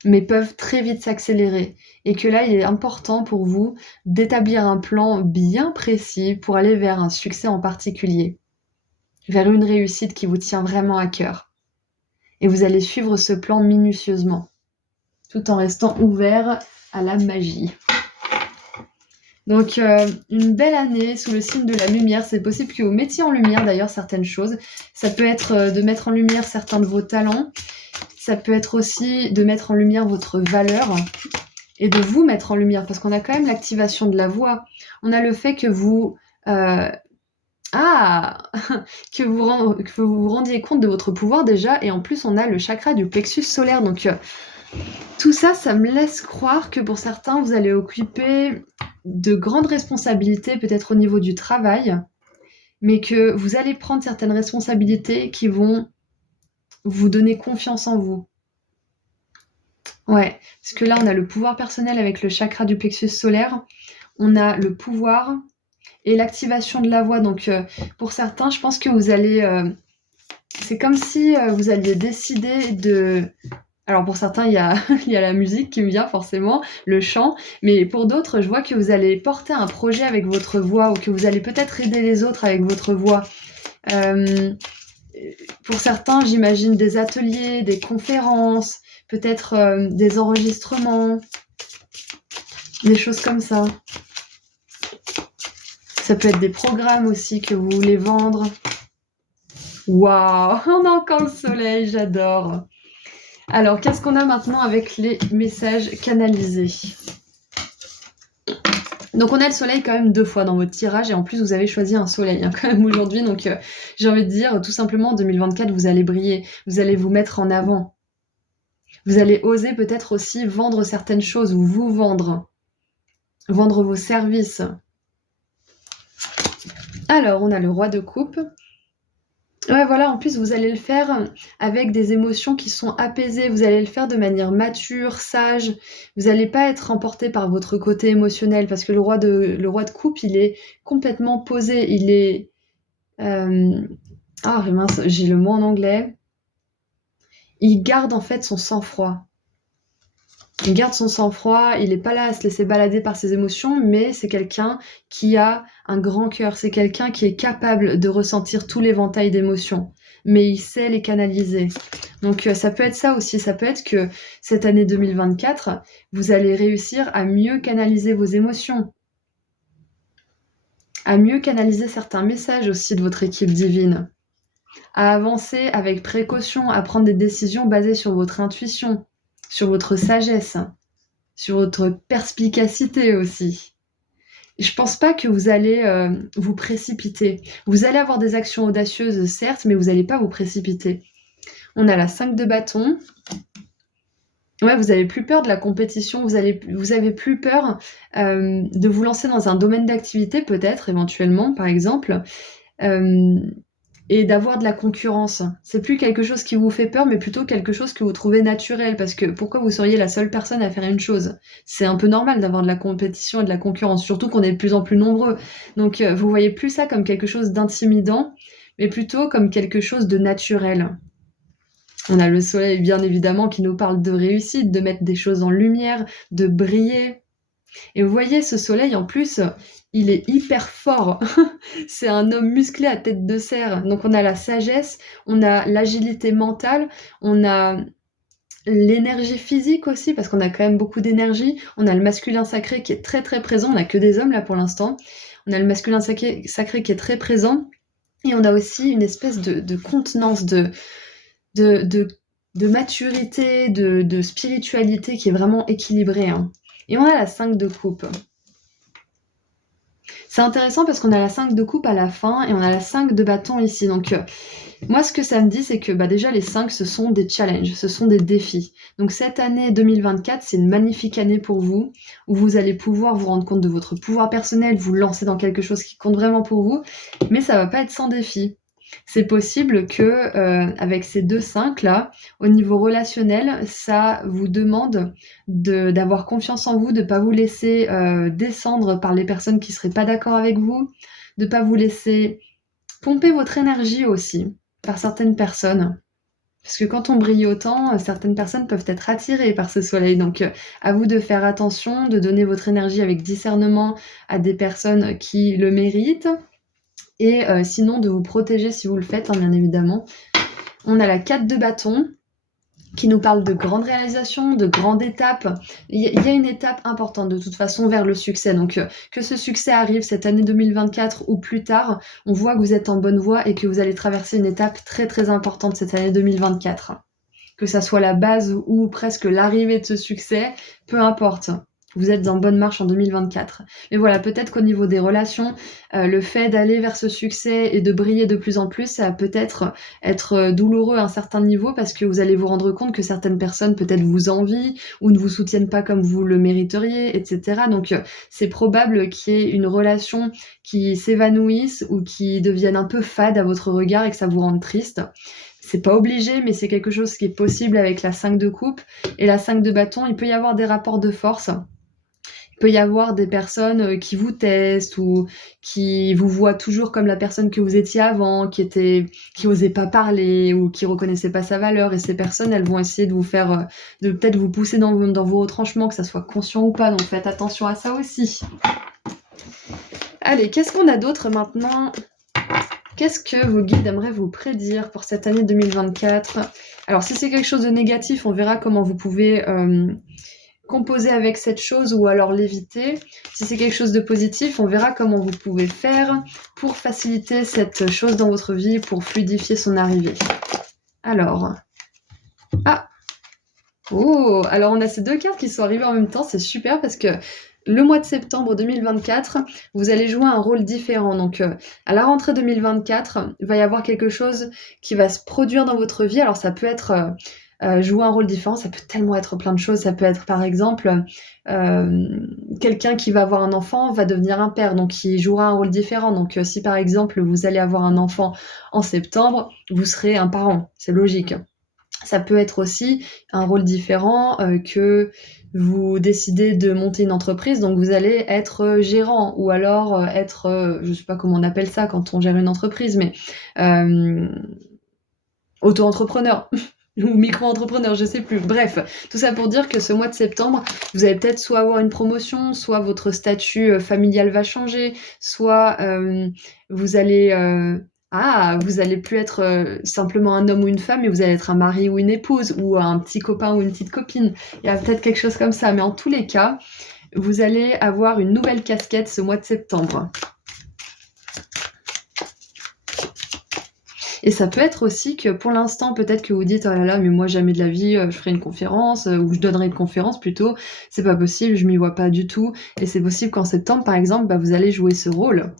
mais peuvent très vite s'accélérer. Et que là, il est important pour vous d'établir un plan bien précis pour aller vers un succès en particulier, vers une réussite qui vous tient vraiment à cœur. Et vous allez suivre ce plan minutieusement, tout en restant ouvert à la magie. Donc, une belle année sous le signe de la lumière. C'est possible que vous mettiez en lumière d'ailleurs certaines choses. Ça peut être de mettre en lumière certains de vos talents. Ça peut être aussi de mettre en lumière votre valeur et de vous mettre en lumière. Parce qu'on a quand même l'activation de la voix. On a le fait que vous... que vous vous rendiez compte de votre pouvoir déjà. Et en plus, on a le chakra du plexus solaire. Donc, tout ça, ça me laisse croire que pour certains, vous allez occuper de grandes responsabilités, peut-être au niveau du travail, mais que vous allez prendre certaines responsabilités qui vont vous donner confiance en vous. Ouais, parce que là, on a le pouvoir personnel avec le chakra du plexus solaire, on a le pouvoir et l'activation de la voix. Donc, pour certains, je pense que vous allez... c'est comme si vous alliez décider de... Alors pour certains, il y a la musique qui me vient forcément, le chant, mais pour d'autres, je vois que vous allez porter un projet avec votre voix ou que vous allez peut-être aider les autres avec votre voix. Pour certains, j'imagine des ateliers, des conférences, peut-être des enregistrements, des choses comme ça. Ça peut être des programmes aussi que vous voulez vendre. Waouh, on a encore le soleil, j'adore. Alors, qu'est-ce qu'on a maintenant avec les messages canalisés? Donc, on a le soleil quand même 2 fois dans votre tirage et en plus, vous avez choisi un soleil quand même aujourd'hui. Donc, j'ai envie de dire, tout simplement, en 2024, vous allez briller. Vous allez vous mettre en avant. Vous allez oser peut-être aussi vendre certaines choses ou vous vendre. Vendre vos services. Alors, on a le roi de coupe. Ouais, voilà, en plus, vous allez le faire avec des émotions qui sont apaisées. Vous allez le faire de manière mature, sage. Vous n'allez pas être emporté par votre côté émotionnel parce que le roi de coupe, il est complètement posé. Il est... Ah, mince, j'ai le mot en anglais. Il garde en fait son sang-froid. Il garde son sang-froid, il n'est pas là à se laisser balader par ses émotions, mais c'est quelqu'un qui a un grand cœur, c'est quelqu'un qui est capable de ressentir tout l'éventail d'émotions, mais il sait les canaliser. Donc ça peut être ça aussi, ça peut être que cette année 2024, vous allez réussir à mieux canaliser vos émotions, à mieux canaliser certains messages aussi de votre équipe divine, à avancer avec précaution, à prendre des décisions basées sur votre intuition, sur votre sagesse, sur votre perspicacité aussi. Je pense pas que vous allez vous précipiter. Vous allez avoir des actions audacieuses, certes, mais vous n'allez pas vous précipiter. On a la 5 de bâton. Ouais, vous avez plus peur de la compétition, vous avez plus peur de vous lancer dans un domaine d'activité, peut-être, éventuellement, par exemple, et d'avoir de la concurrence. C'est plus quelque chose qui vous fait peur, mais plutôt quelque chose que vous trouvez naturel, parce que pourquoi vous seriez la seule personne à faire une chose? C'est un peu normal d'avoir de la compétition et de la concurrence, surtout qu'on est de plus en plus nombreux. Donc vous voyez plus ça comme quelque chose d'intimidant, mais plutôt comme quelque chose de naturel. On a le soleil, bien évidemment, qui nous parle de réussite, de mettre des choses en lumière, de briller. Et vous voyez, ce soleil, en plus, il est hyper fort. C'est un homme musclé à tête de cerf. Donc on a la sagesse, on a l'agilité mentale, on a l'énergie physique aussi, parce qu'on a quand même beaucoup d'énergie. On a le masculin sacré qui est très très présent. On n'a que des hommes là pour l'instant. On a le masculin sacré qui est très présent. Et on a aussi une espèce de contenance, de, de, de maturité, de spiritualité qui est vraiment équilibrée, hein. Et on a la 5 de coupe. C'est intéressant parce qu'on a la 5 de coupe à la fin et on a la 5 de bâton ici. Donc, moi, ce que ça me dit, c'est que déjà, les 5, ce sont des challenges, ce sont des défis. Donc, cette année 2024, c'est une magnifique année pour vous, où vous allez pouvoir vous rendre compte de votre pouvoir personnel, vous lancer dans quelque chose qui compte vraiment pour vous, mais ça va pas être sans défi. C'est possible que avec ces deux 5 là, au niveau relationnel, ça vous demande d'avoir confiance en vous, de pas vous laisser descendre par les personnes qui seraient pas d'accord avec vous, de pas vous laisser pomper votre énergie aussi par certaines personnes. Parce que quand on brille autant, certaines personnes peuvent être attirées par ce soleil. Donc, à vous de faire attention, de donner votre énergie avec discernement à des personnes qui le méritent. Et sinon, de vous protéger si vous le faites, hein, bien évidemment. On a la 4 de bâton qui nous parle de grandes réalisations, de grandes étapes. Il y a une étape importante de toute façon vers le succès. Donc que ce succès arrive cette année 2024 ou plus tard, on voit que vous êtes en bonne voie et que vous allez traverser une étape très très importante cette année 2024. Que ça soit la base ou presque l'arrivée de ce succès, peu importe. Vous êtes en bonne marche en 2024. Mais voilà, peut-être qu'au niveau des relations, le fait d'aller vers ce succès et de briller de plus en plus, ça va peut-être être douloureux à un certain niveau parce que vous allez vous rendre compte que certaines personnes peut-être vous envient ou ne vous soutiennent pas comme vous le mériteriez, etc. Donc c'est probable qu'il y ait une relation qui s'évanouisse ou qui devienne un peu fade à votre regard et que ça vous rende triste. C'est pas obligé, mais c'est quelque chose qui est possible avec la 5 de coupe. Et la 5 de bâton, il peut y avoir des rapports de force. Il peut y avoir des personnes qui vous testent ou qui vous voient toujours comme la personne que vous étiez avant, qui osait pas parler ou qui reconnaissait pas sa valeur. Et ces personnes, elles vont essayer de vous faire, de peut-être vous pousser dans vos retranchements, que ça soit conscient ou pas. Donc faites attention à ça aussi. Allez, qu'est-ce qu'on a d'autre maintenant ? Qu'est-ce que vos guides aimeraient vous prédire pour cette année 2024 ? Alors, si c'est quelque chose de négatif, on verra comment vous pouvez composer avec cette chose ou alors l'éviter. Si c'est quelque chose de positif, on verra comment vous pouvez faire pour faciliter cette chose dans votre vie, pour fluidifier son arrivée. Alors, alors on a ces deux cartes qui sont arrivées en même temps, c'est super parce que le mois de septembre 2024, vous allez jouer un rôle différent. Donc, à la rentrée 2024, il va y avoir quelque chose qui va se produire dans votre vie. Alors, ça peut être jouer un rôle différent, ça peut tellement être plein de choses. Ça peut être, par exemple, quelqu'un qui va avoir un enfant va devenir un père, donc il jouera un rôle différent. Donc, si par exemple, vous allez avoir un enfant en septembre, vous serez un parent. C'est logique. Ça peut être aussi un rôle différent que vous décidez de monter une entreprise, donc vous allez être gérant ou alors être, je sais pas comment on appelle ça quand on gère une entreprise, mais auto-entrepreneur ou micro-entrepreneur, je sais plus. Bref, tout ça pour dire que ce mois de septembre, vous allez peut-être soit avoir une promotion, soit votre statut familial va changer, soit vous allez plus être simplement un homme ou une femme, mais vous allez être un mari ou une épouse, ou un petit copain ou une petite copine. Il y a peut-être quelque chose comme ça, mais en tous les cas, vous allez avoir une nouvelle casquette ce mois de septembre. Et ça peut être aussi que pour l'instant, peut-être que vous dites « Oh là là, mais moi jamais de la vie, je ferai une conférence, ou je donnerai une conférence plutôt. C'est pas possible, je m'y vois pas du tout. » Et c'est possible qu'en septembre, par exemple, vous allez jouer ce rôle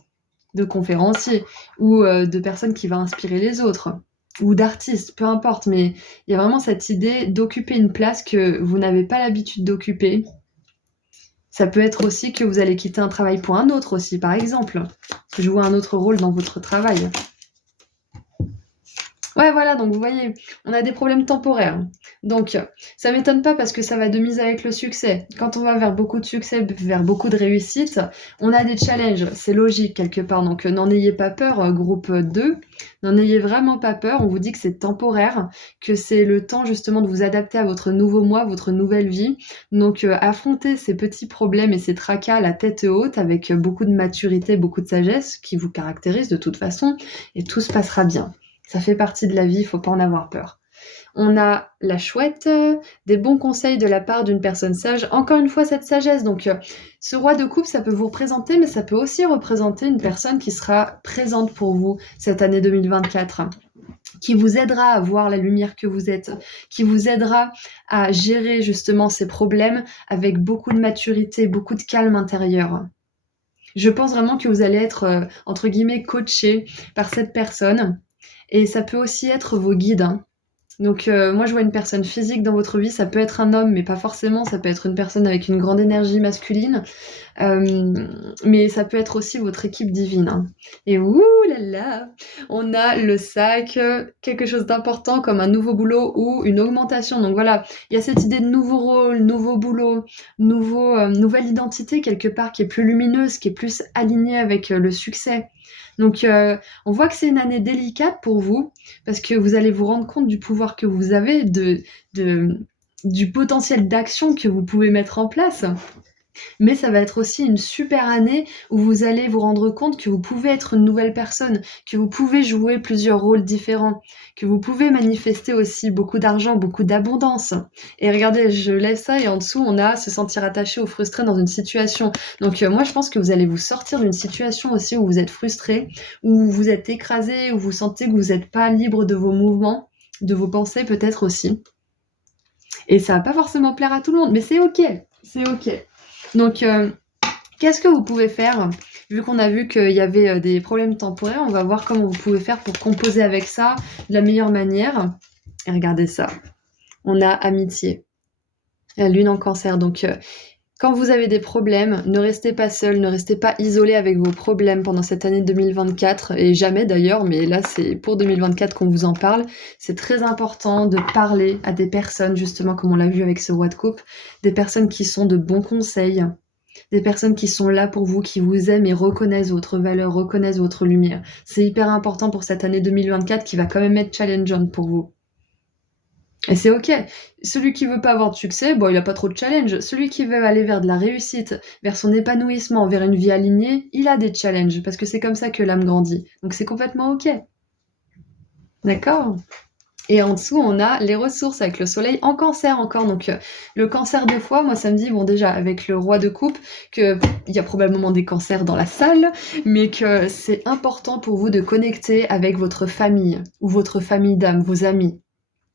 de conférencier ou de personne qui va inspirer les autres ou d'artiste, peu importe, mais il y a vraiment cette idée d'occuper une place que vous n'avez pas l'habitude d'occuper. Ça peut être aussi que vous allez quitter un travail pour un autre aussi, par exemple. Jouer un autre rôle dans votre travail. Ouais, voilà, donc vous voyez, on a des problèmes temporaires. Donc, ça m'étonne pas parce que ça va de mise avec le succès. Quand on va vers beaucoup de succès, vers beaucoup de réussite, on a des challenges. C'est logique quelque part. Donc, n'en ayez pas peur, groupe 2. N'en ayez vraiment pas peur. On vous dit que c'est temporaire, que c'est le temps justement de vous adapter à votre nouveau moi, votre nouvelle vie. Donc, affrontez ces petits problèmes et ces tracas à la tête haute avec beaucoup de maturité, beaucoup de sagesse qui vous caractérise de toute façon et tout se passera bien. Ça fait partie de la vie, il faut pas en avoir peur. On a la chouette, des bons conseils de la part d'une personne sage. Encore une fois, cette sagesse. Donc, ce roi de coupe, ça peut vous représenter, mais ça peut aussi représenter une personne qui sera présente pour vous cette année 2024, qui vous aidera à voir la lumière que vous êtes, qui vous aidera à gérer justement ces problèmes avec beaucoup de maturité, beaucoup de calme intérieur. Je pense vraiment que vous allez être, entre guillemets, coaché par cette personne. Et ça peut aussi être vos guides, hein. Donc, moi, je vois une personne physique dans votre vie. Ça peut être un homme, mais pas forcément. Ça peut être une personne avec une grande énergie masculine. Mais ça peut être aussi votre équipe divine, hein. Et ouh là là, on a le sac, quelque chose d'important comme un nouveau boulot ou une augmentation. Donc voilà, il y a cette idée de nouveau rôle, nouveau boulot, nouvelle identité quelque part qui est plus lumineuse, qui est plus alignée avec le succès. Donc on voit que c'est une année délicate pour vous parce que vous allez vous rendre compte du pouvoir que vous avez, du potentiel d'action que vous pouvez mettre en place. Mais ça va être aussi une super année où vous allez vous rendre compte que vous pouvez être une nouvelle personne, que vous pouvez jouer plusieurs rôles différents, que vous pouvez manifester aussi beaucoup d'argent, beaucoup d'abondance. Et regardez, je lève ça et en dessous, on a se sentir attaché ou frustré dans une situation. Donc moi, je pense que vous allez vous sortir d'une situation aussi où vous êtes frustré, où vous êtes écrasé, où vous sentez que vous n'êtes pas libre de vos mouvements, de vos pensées peut-être aussi. Et ça va pas forcément plaire à tout le monde, mais c'est ok, c'est ok. Donc, qu'est-ce que vous pouvez faire? Vu qu'on a vu qu'il y avait des problèmes temporaires, on va voir comment vous pouvez faire pour composer avec ça de la meilleure manière. Et regardez ça. On a amitié. La lune en cancer. Donc, quand vous avez des problèmes, ne restez pas seul, ne restez pas isolé avec vos problèmes pendant cette année 2024, et jamais d'ailleurs, mais là c'est pour 2024 qu'on vous en parle. C'est très important de parler à des personnes, justement comme on l'a vu avec ce roi de coupe, des personnes qui sont de bons conseils, des personnes qui sont là pour vous, qui vous aiment et reconnaissent votre valeur, reconnaissent votre lumière. C'est hyper important pour cette année 2024 qui va quand même être challengeante pour vous. Et c'est ok. Celui qui veut pas avoir de succès, bon, il a pas trop de challenge. Celui qui veut aller vers de la réussite, vers son épanouissement, vers une vie alignée, il a des challenges parce que c'est comme ça que l'âme grandit. Donc c'est complètement ok. D'accord? Et en dessous, on a les ressources avec le soleil en cancer encore. Donc le cancer de foie, moi ça me dit, bon déjà avec le roi de coupe, qu'il y a probablement des cancers dans la salle, mais que c'est important pour vous de connecter avec votre famille ou votre famille d'âme, vos amis.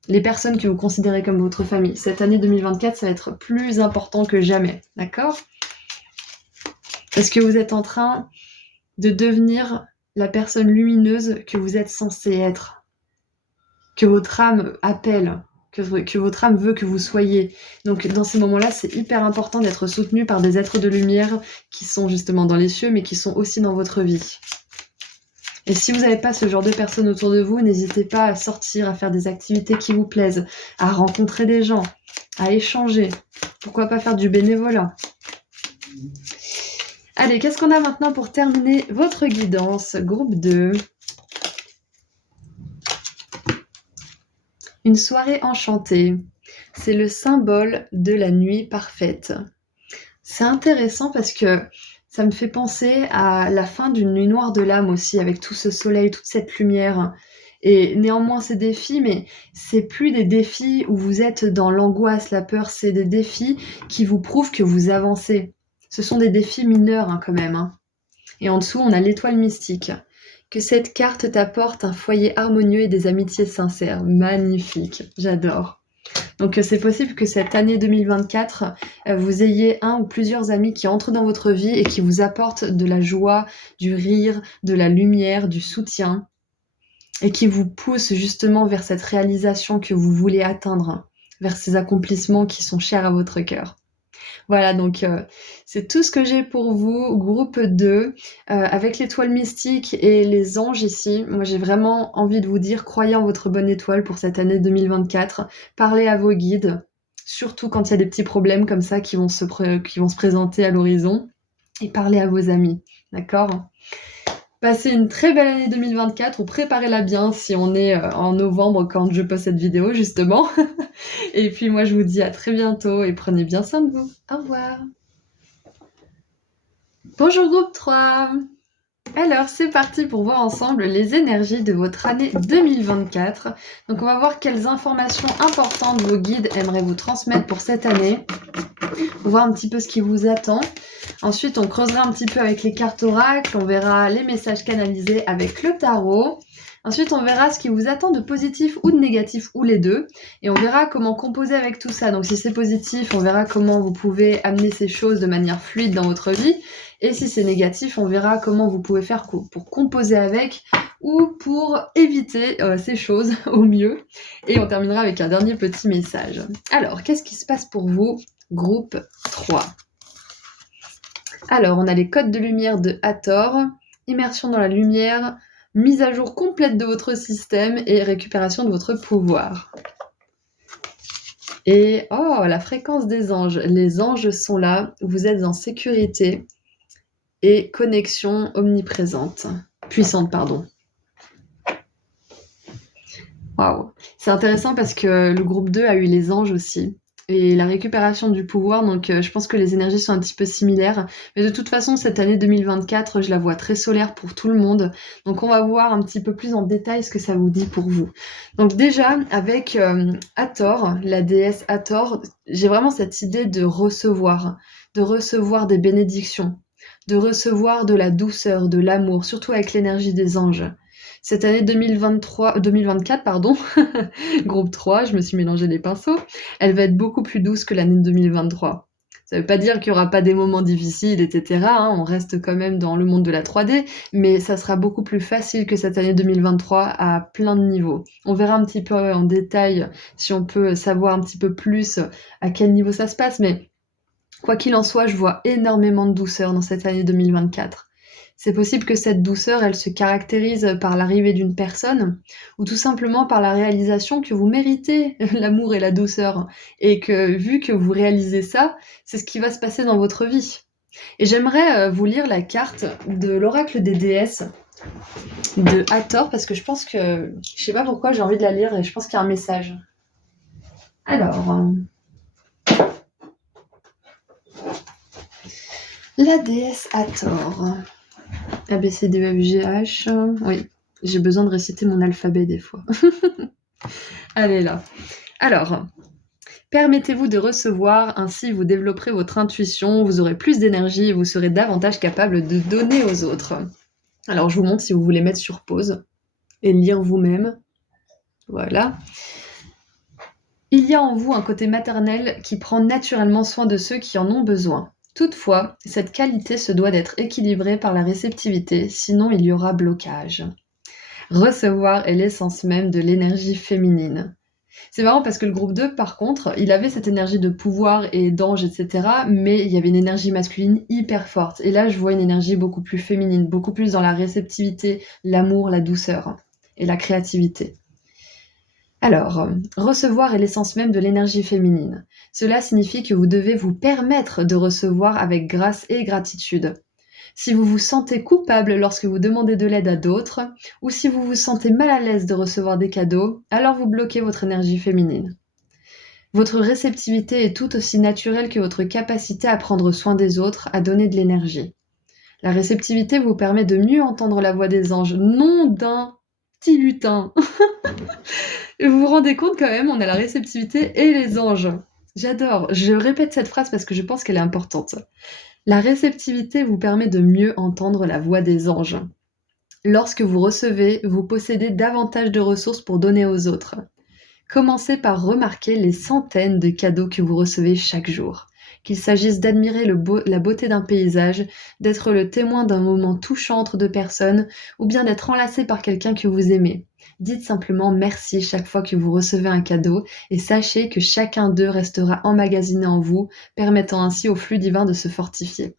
Les personnes que vous considérez comme votre famille. Cette année 2024, ça va être plus important que jamais, d'accord? Parce que vous êtes en train de devenir la personne lumineuse que vous êtes censé être, que votre âme appelle, que votre âme veut que vous soyez. Donc dans ces moments-là, c'est hyper important d'être soutenu par des êtres de lumière qui sont justement dans les cieux, mais qui sont aussi dans votre vie. Et si vous n'avez pas ce genre de personnes autour de vous, n'hésitez pas à sortir, à faire des activités qui vous plaisent, à rencontrer des gens, à échanger. Pourquoi pas faire du bénévolat? Allez, qu'est-ce qu'on a maintenant pour terminer votre guidance? Groupe 2. Une soirée enchantée. C'est le symbole de la nuit parfaite. C'est intéressant parce que ça me fait penser à la fin d'une nuit noire de l'âme aussi, avec tout ce soleil, toute cette lumière. Et néanmoins, ces défis, mais c'est plus des défis où vous êtes dans l'angoisse, la peur, c'est des défis qui vous prouvent que vous avancez. Ce sont des défis mineurs hein, quand même, hein. Et en dessous, on a l'étoile mystique. Que cette carte t'apporte un foyer harmonieux et des amitiés sincères. Magnifique, j'adore. Donc c'est possible que cette année 2024, vous ayez un ou plusieurs amis qui entrent dans votre vie et qui vous apportent de la joie, du rire, de la lumière, du soutien, et qui vous poussent justement vers cette réalisation que vous voulez atteindre, vers ces accomplissements qui sont chers à votre cœur. Voilà, donc c'est tout ce que j'ai pour vous, groupe 2, avec l'étoile mystique et les anges ici. Moi, j'ai vraiment envie de vous dire, croyez en votre bonne étoile pour cette année 2024. Parlez à vos guides, surtout quand il y a des petits problèmes comme ça qui vont se présenter à l'horizon. Et parlez à vos amis, d'accord? Passez une très belle année 2024, ou préparez-la bien si on est en novembre quand je poste cette vidéo justement. Et puis moi je vous dis à très bientôt et prenez bien soin de vous. Au revoir. Bonjour groupe 3. Alors, c'est parti pour voir ensemble les énergies de votre année 2024. Donc, on va voir quelles informations importantes vos guides aimeraient vous transmettre pour cette année. On va voir un petit peu ce qui vous attend. Ensuite, on creusera un petit peu avec les cartes oracles. On verra les messages canalisés avec le tarot. Ensuite, on verra ce qui vous attend de positif ou de négatif ou les deux. Et on verra comment composer avec tout ça. Donc, si c'est positif, on verra comment vous pouvez amener ces choses de manière fluide dans votre vie. Et si c'est négatif, on verra comment vous pouvez faire pour composer avec ou pour éviter ces choses au mieux. Et on terminera avec un dernier petit message. Alors, qu'est-ce qui se passe pour vous, groupe 3? Alors, on a les codes de lumière de Hathor, immersion dans la lumière, mise à jour complète de votre système et récupération de votre pouvoir. Et oh, la fréquence des anges. Les anges sont là, vous êtes en sécurité et connexion omniprésente. Puissante, pardon. Waouh. C'est intéressant parce que le groupe 2 a eu les anges aussi. Et la récupération du pouvoir, donc je pense que les énergies sont un petit peu similaires. Mais de toute façon, cette année 2024, je la vois très solaire pour tout le monde. Donc on va voir un petit peu plus en détail ce que ça vous dit pour vous. Donc déjà, avec Hathor, la déesse Hathor, j'ai vraiment cette idée de recevoir des bénédictions, de recevoir de la douceur, de l'amour, surtout avec l'énergie des anges. Cette année 2024, pardon, groupe 3, je me suis mélangé les pinceaux, elle va être beaucoup plus douce que l'année 2023. Ça ne veut pas dire qu'il n'y aura pas des moments difficiles, etc. Hein, on reste quand même dans le monde de la 3D, mais ça sera beaucoup plus facile que cette année 2023 à plein de niveaux. On verra un petit peu en détail si on peut savoir un petit peu plus à quel niveau ça se passe, mais quoi qu'il en soit, je vois énormément de douceur dans cette année 2024. C'est possible que cette douceur, elle se caractérise par l'arrivée d'une personne ou tout simplement par la réalisation que vous méritez l'amour et la douceur et que vu que vous réalisez ça, c'est ce qui va se passer dans votre vie. Et j'aimerais vous lire la carte de l'oracle des déesses de Hathor parce que je pense que, je sais pas pourquoi j'ai envie de la lire et je pense qu'il y a un message. Alors, la déesse Hathor. A, B, C, D, E, F, G, H. Oui, j'ai besoin de réciter mon alphabet des fois. Allez là. Alors, permettez-vous de recevoir, ainsi vous développerez votre intuition, vous aurez plus d'énergie et vous serez davantage capable de donner aux autres. Alors, je vous montre si vous voulez mettre sur pause et lire vous-même. Voilà. Il y a en vous un côté maternel qui prend naturellement soin de ceux qui en ont besoin. Toutefois, cette qualité se doit d'être équilibrée par la réceptivité, sinon il y aura blocage. Recevoir est l'essence même de l'énergie féminine. C'est marrant parce que le groupe 2, par contre, il avait cette énergie de pouvoir et d'ange, etc., mais il y avait une énergie masculine hyper forte. Et là, je vois une énergie beaucoup plus féminine, beaucoup plus dans la réceptivité, l'amour, la douceur et la créativité. Alors, recevoir est l'essence même de l'énergie féminine. Cela signifie que vous devez vous permettre de recevoir avec grâce et gratitude. Si vous vous sentez coupable lorsque vous demandez de l'aide à d'autres, ou si vous vous sentez mal à l'aise de recevoir des cadeaux, alors vous bloquez votre énergie féminine. Votre réceptivité est tout aussi naturelle que votre capacité à prendre soin des autres, à donner de l'énergie. La réceptivité vous permet de mieux entendre la voix des anges, non d'un petit lutin. Vous vous rendez compte quand même, on a la réceptivité et les anges. J'adore. Je répète cette phrase parce que je pense qu'elle est importante. La réceptivité vous permet de mieux entendre la voix des anges. Lorsque vous recevez, vous possédez davantage de ressources pour donner aux autres. Commencez par remarquer les centaines de cadeaux que vous recevez chaque jour. Qu'il s'agisse d'admirer la beauté d'un paysage, d'être le témoin d'un moment touchant entre deux personnes, ou bien d'être enlacé par quelqu'un que vous aimez. Dites simplement merci chaque fois que vous recevez un cadeau et sachez que chacun d'eux restera emmagasiné en vous, permettant ainsi au flux divin de se fortifier.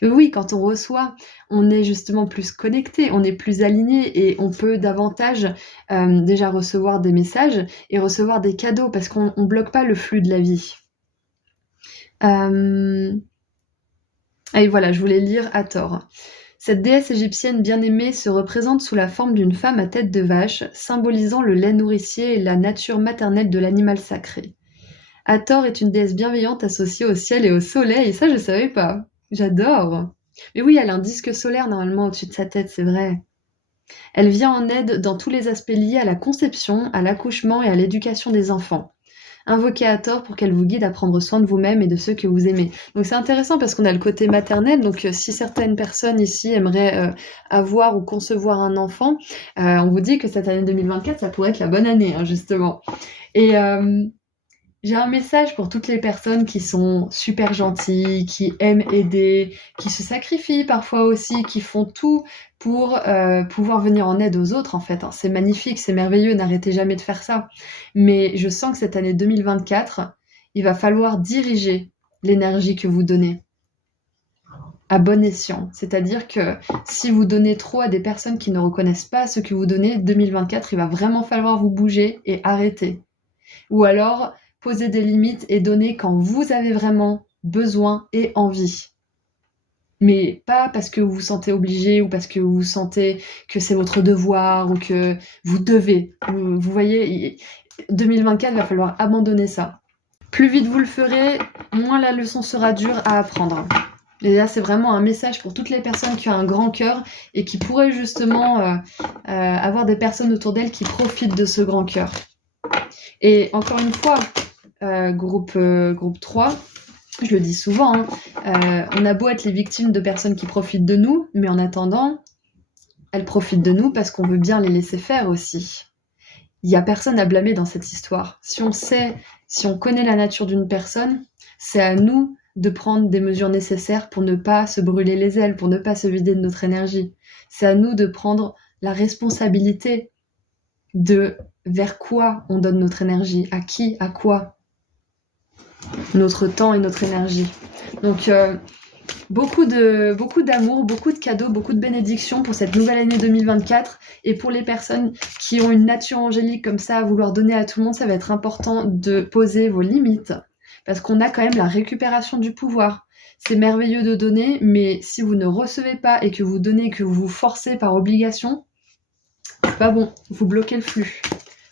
Et oui, quand on reçoit, on est justement plus connecté, on est plus aligné et on peut davantage déjà recevoir des messages et recevoir des cadeaux parce qu'on ne bloque pas le flux de la vie. Et voilà, je voulais lire Hathor. Cette déesse égyptienne bien-aimée se représente sous la forme d'une femme à tête de vache, symbolisant le lait nourricier et la nature maternelle de l'animal sacré. Hathor est une déesse bienveillante associée au ciel et au soleil, et ça je savais pas. J'adore. Mais oui, elle a un disque solaire normalement au-dessus de sa tête, c'est vrai. Elle vient en aide dans tous les aspects liés à la conception, à l'accouchement et à l'éducation des enfants. Invoquée à tort pour qu'elle vous guide à prendre soin de vous-même et de ceux que vous aimez. Donc c'est intéressant parce qu'on a le côté maternel, donc si certaines personnes ici aimeraient avoir ou concevoir un enfant, on vous dit que cette année 2024, ça pourrait être la bonne année, hein, justement. Et j'ai un message pour toutes les personnes qui sont super gentilles, qui aiment aider, qui se sacrifient parfois aussi, qui font tout pour pouvoir venir en aide aux autres en fait, hein. C'est magnifique, c'est merveilleux, n'arrêtez jamais de faire ça. Mais je sens que cette année 2024, il va falloir diriger l'énergie que vous donnez à bon escient. C'est-à-dire que si vous donnez trop à des personnes qui ne reconnaissent pas ce que vous donnez, 2024, il va vraiment falloir vous bouger et arrêter. Ou alors, poser des limites et donner quand vous avez vraiment besoin et envie. Mais pas parce que vous vous sentez obligé ou parce que vous sentez que c'est votre devoir ou que vous devez. Vous voyez, 2024, il va falloir abandonner ça. Plus vite vous le ferez, moins la leçon sera dure à apprendre. Et là, c'est vraiment un message pour toutes les personnes qui ont un grand cœur et qui pourraient justement avoir des personnes autour d'elles qui profitent de ce grand cœur. Et encore une fois, groupe 3, je le dis souvent, hein, on a beau être les victimes de personnes qui profitent de nous, mais en attendant, elles profitent de nous parce qu'on veut bien les laisser faire aussi. Il n'y a personne à blâmer dans cette histoire. Si on connaît la nature d'une personne, c'est à nous de prendre des mesures nécessaires pour ne pas se brûler les ailes, pour ne pas se vider de notre énergie. C'est à nous de prendre la responsabilité de vers quoi on donne notre énergie, à qui, à quoi, notre temps et notre énergie. Donc, beaucoup d'amour, beaucoup de cadeaux, beaucoup de bénédictions pour cette nouvelle année 2024. Et pour les personnes qui ont une nature angélique comme ça à vouloir donner à tout le monde, ça va être important de poser vos limites. Parce qu'on a quand même la récupération du pouvoir. C'est merveilleux de donner, mais si vous ne recevez pas et que vous donnez, que vous vous forcez par obligation, c'est pas bon, vous bloquez le flux.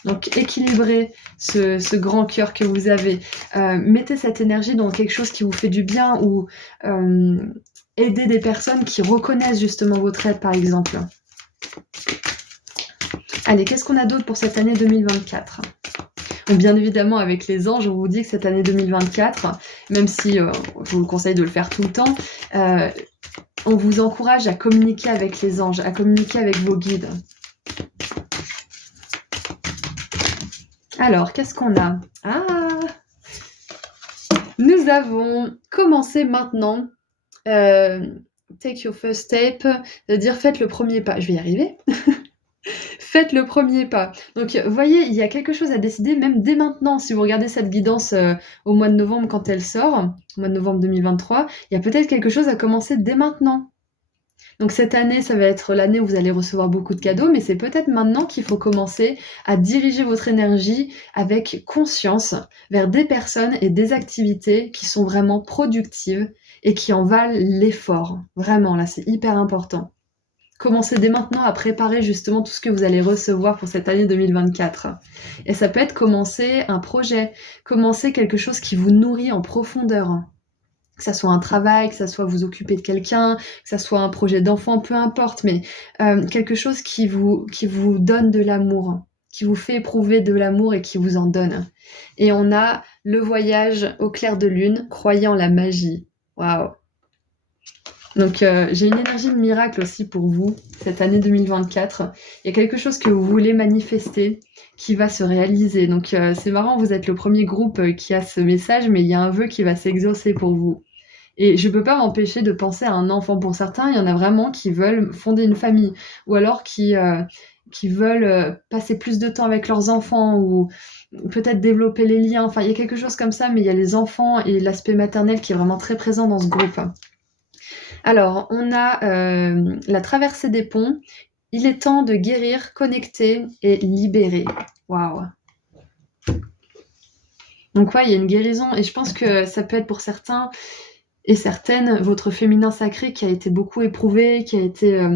Donc équilibrez ce grand cœur que vous avez. Mettez cette énergie dans quelque chose qui vous fait du bien ou aidez des personnes qui reconnaissent justement votre aide, par exemple. Allez, qu'est-ce qu'on a d'autre pour cette année 2024 ? Bien évidemment, avec les anges, on vous dit que cette année 2024, même si je vous conseille de le faire tout le temps, on vous encourage à communiquer avec les anges, à communiquer avec vos guides. Alors, qu'est-ce qu'on a ? Nous avons commencé maintenant. Take your first step, c'est-à-dire faites le premier pas. Je vais y arriver. Faites le premier pas. Donc, vous voyez, il y a quelque chose à décider, même dès maintenant. Si vous regardez cette guidance au mois de novembre quand elle sort, au mois de novembre 2023, il y a peut-être quelque chose à commencer dès maintenant. Donc cette année, ça va être l'année où vous allez recevoir beaucoup de cadeaux, mais c'est peut-être maintenant qu'il faut commencer à diriger votre énergie avec conscience vers des personnes et des activités qui sont vraiment productives et qui en valent l'effort. Vraiment, là, c'est hyper important. Commencez dès maintenant à préparer justement tout ce que vous allez recevoir pour cette année 2024. Et ça peut être commencer un projet, commencer quelque chose qui vous nourrit en profondeur. Que ça soit un travail, que ça soit vous occuper de quelqu'un, que ça soit un projet d'enfant, peu importe, mais quelque chose qui vous donne de l'amour, qui vous fait éprouver de l'amour et qui vous en donne. Et on a le voyage au clair de lune, croyant la magie. Waouh! Donc j'ai une énergie de miracle aussi pour vous, cette année 2024. Il y a quelque chose que vous voulez manifester qui va se réaliser. Donc c'est marrant, vous êtes le premier groupe qui a ce message, mais il y a un vœu qui va s'exaucer pour vous. Et je peux pas m'empêcher de penser à un enfant. Pour certains, il y en a vraiment qui veulent fonder une famille, ou alors qui veulent passer plus de temps avec leurs enfants, ou peut-être développer les liens. Enfin, il y a quelque chose comme ça, mais il y a les enfants et l'aspect maternel qui est vraiment très présent dans ce groupe. Alors, on a la traversée des ponts. Il est temps de guérir, connecter et libérer. Waouh! Donc ouais, il y a une guérison et je pense que ça peut être pour certains et certaines votre féminin sacré qui a été beaucoup éprouvé, qui a été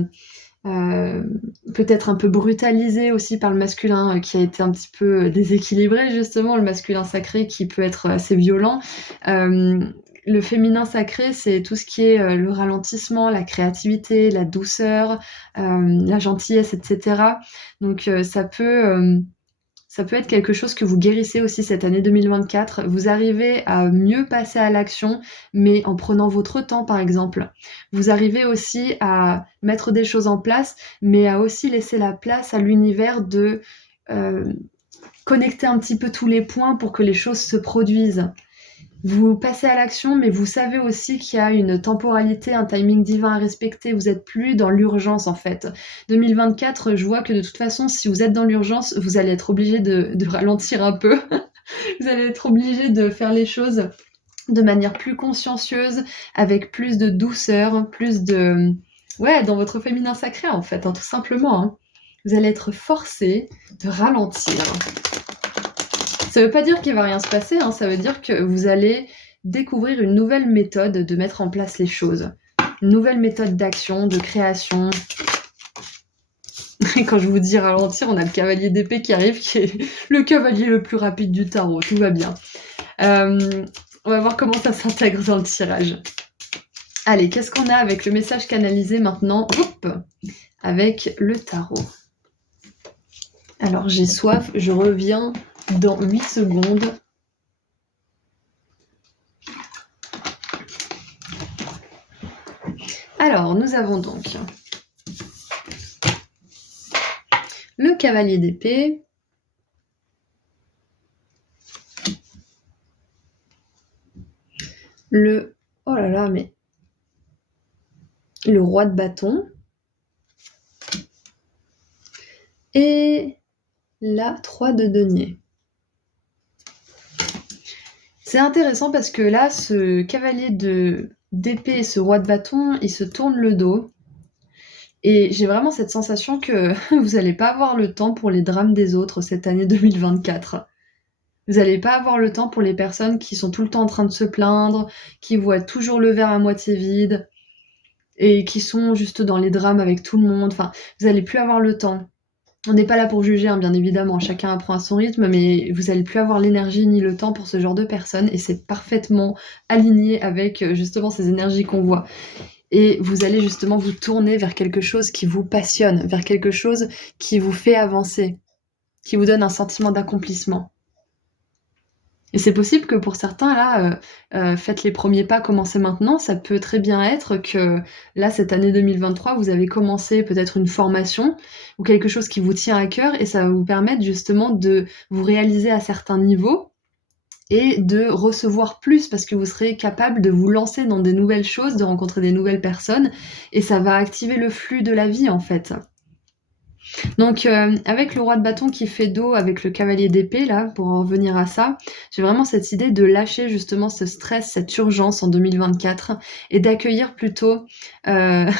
peut-être un peu brutalisé aussi par le masculin qui a été un petit peu déséquilibré justement, le masculin sacré qui peut être assez violent. le féminin sacré, c'est tout ce qui est le ralentissement, la créativité, la douceur, la gentillesse, etc. Donc ça peut être quelque chose que vous guérissez aussi cette année 2024. Vous arrivez à mieux passer à l'action, mais en prenant votre temps, par exemple. Vous arrivez aussi à mettre des choses en place, mais à aussi laisser la place à l'univers de euh, connecter un petit peu tous les points pour que les choses se produisent. Vous passez à l'action, mais vous savez aussi qu'il y a une temporalité, un timing divin à respecter. Vous n'êtes plus dans l'urgence, en fait. 2024, je vois que de toute façon, si vous êtes dans l'urgence, vous allez être obligé de ralentir un peu. Vous allez être obligé de faire les choses de manière plus consciencieuse, avec plus de douceur, plus de... Ouais, dans votre féminin sacré, en fait, hein, tout simplement. Hein. Vous allez être forcé de ralentir. Ça veut pas dire qu'il va rien se passer, hein, ça veut dire que vous allez découvrir une nouvelle méthode de mettre en place les choses. Une nouvelle méthode d'action, de création. Et quand je vous dis ralentir, on a le cavalier d'épée qui arrive, qui est le cavalier le plus rapide du tarot. Tout va bien. On va voir comment ça s'intègre dans le tirage. Allez, qu'est-ce qu'on a avec le message canalisé maintenant? Hop, avec le tarot. Alors, j'ai soif, je reviens dans 8 secondes. Alors, nous avons donc le cavalier d'épée, le... Oh là là, mais... Le roi de bâton. Et la 3 de denier. C'est intéressant parce que là, ce cavalier d'épée et ce roi de bâton, il se tourne le dos. Et j'ai vraiment cette sensation que vous n'allez pas avoir le temps pour les drames des autres cette année 2024. Vous n'allez pas avoir le temps pour les personnes qui sont tout le temps en train de se plaindre, qui voient toujours le verre à moitié vide, et qui sont juste dans les drames avec tout le monde. Enfin, vous n'allez plus avoir le temps. On n'est pas là pour juger, hein, bien évidemment, chacun apprend à son rythme, mais vous n'allez plus avoir l'énergie ni le temps pour ce genre de personnes, et c'est parfaitement aligné avec justement ces énergies qu'on voit. Et vous allez justement vous tourner vers quelque chose qui vous passionne, vers quelque chose qui vous fait avancer, qui vous donne un sentiment d'accomplissement. Et c'est possible que pour certains, là, faites les premiers pas, commencez maintenant. Ça peut très bien être que là, cette année 2023, vous avez commencé peut-être une formation ou quelque chose qui vous tient à cœur et ça va vous permettre justement de vous réaliser à certains niveaux et de recevoir plus parce que vous serez capable de vous lancer dans des nouvelles choses, de rencontrer des nouvelles personnes et ça va activer le flux de la vie en fait. Donc avec le roi de bâton qui fait dos avec le cavalier d'épée là, pour en revenir à ça, j'ai vraiment cette idée de lâcher justement ce stress, cette urgence en 2024 et d'accueillir plutôt la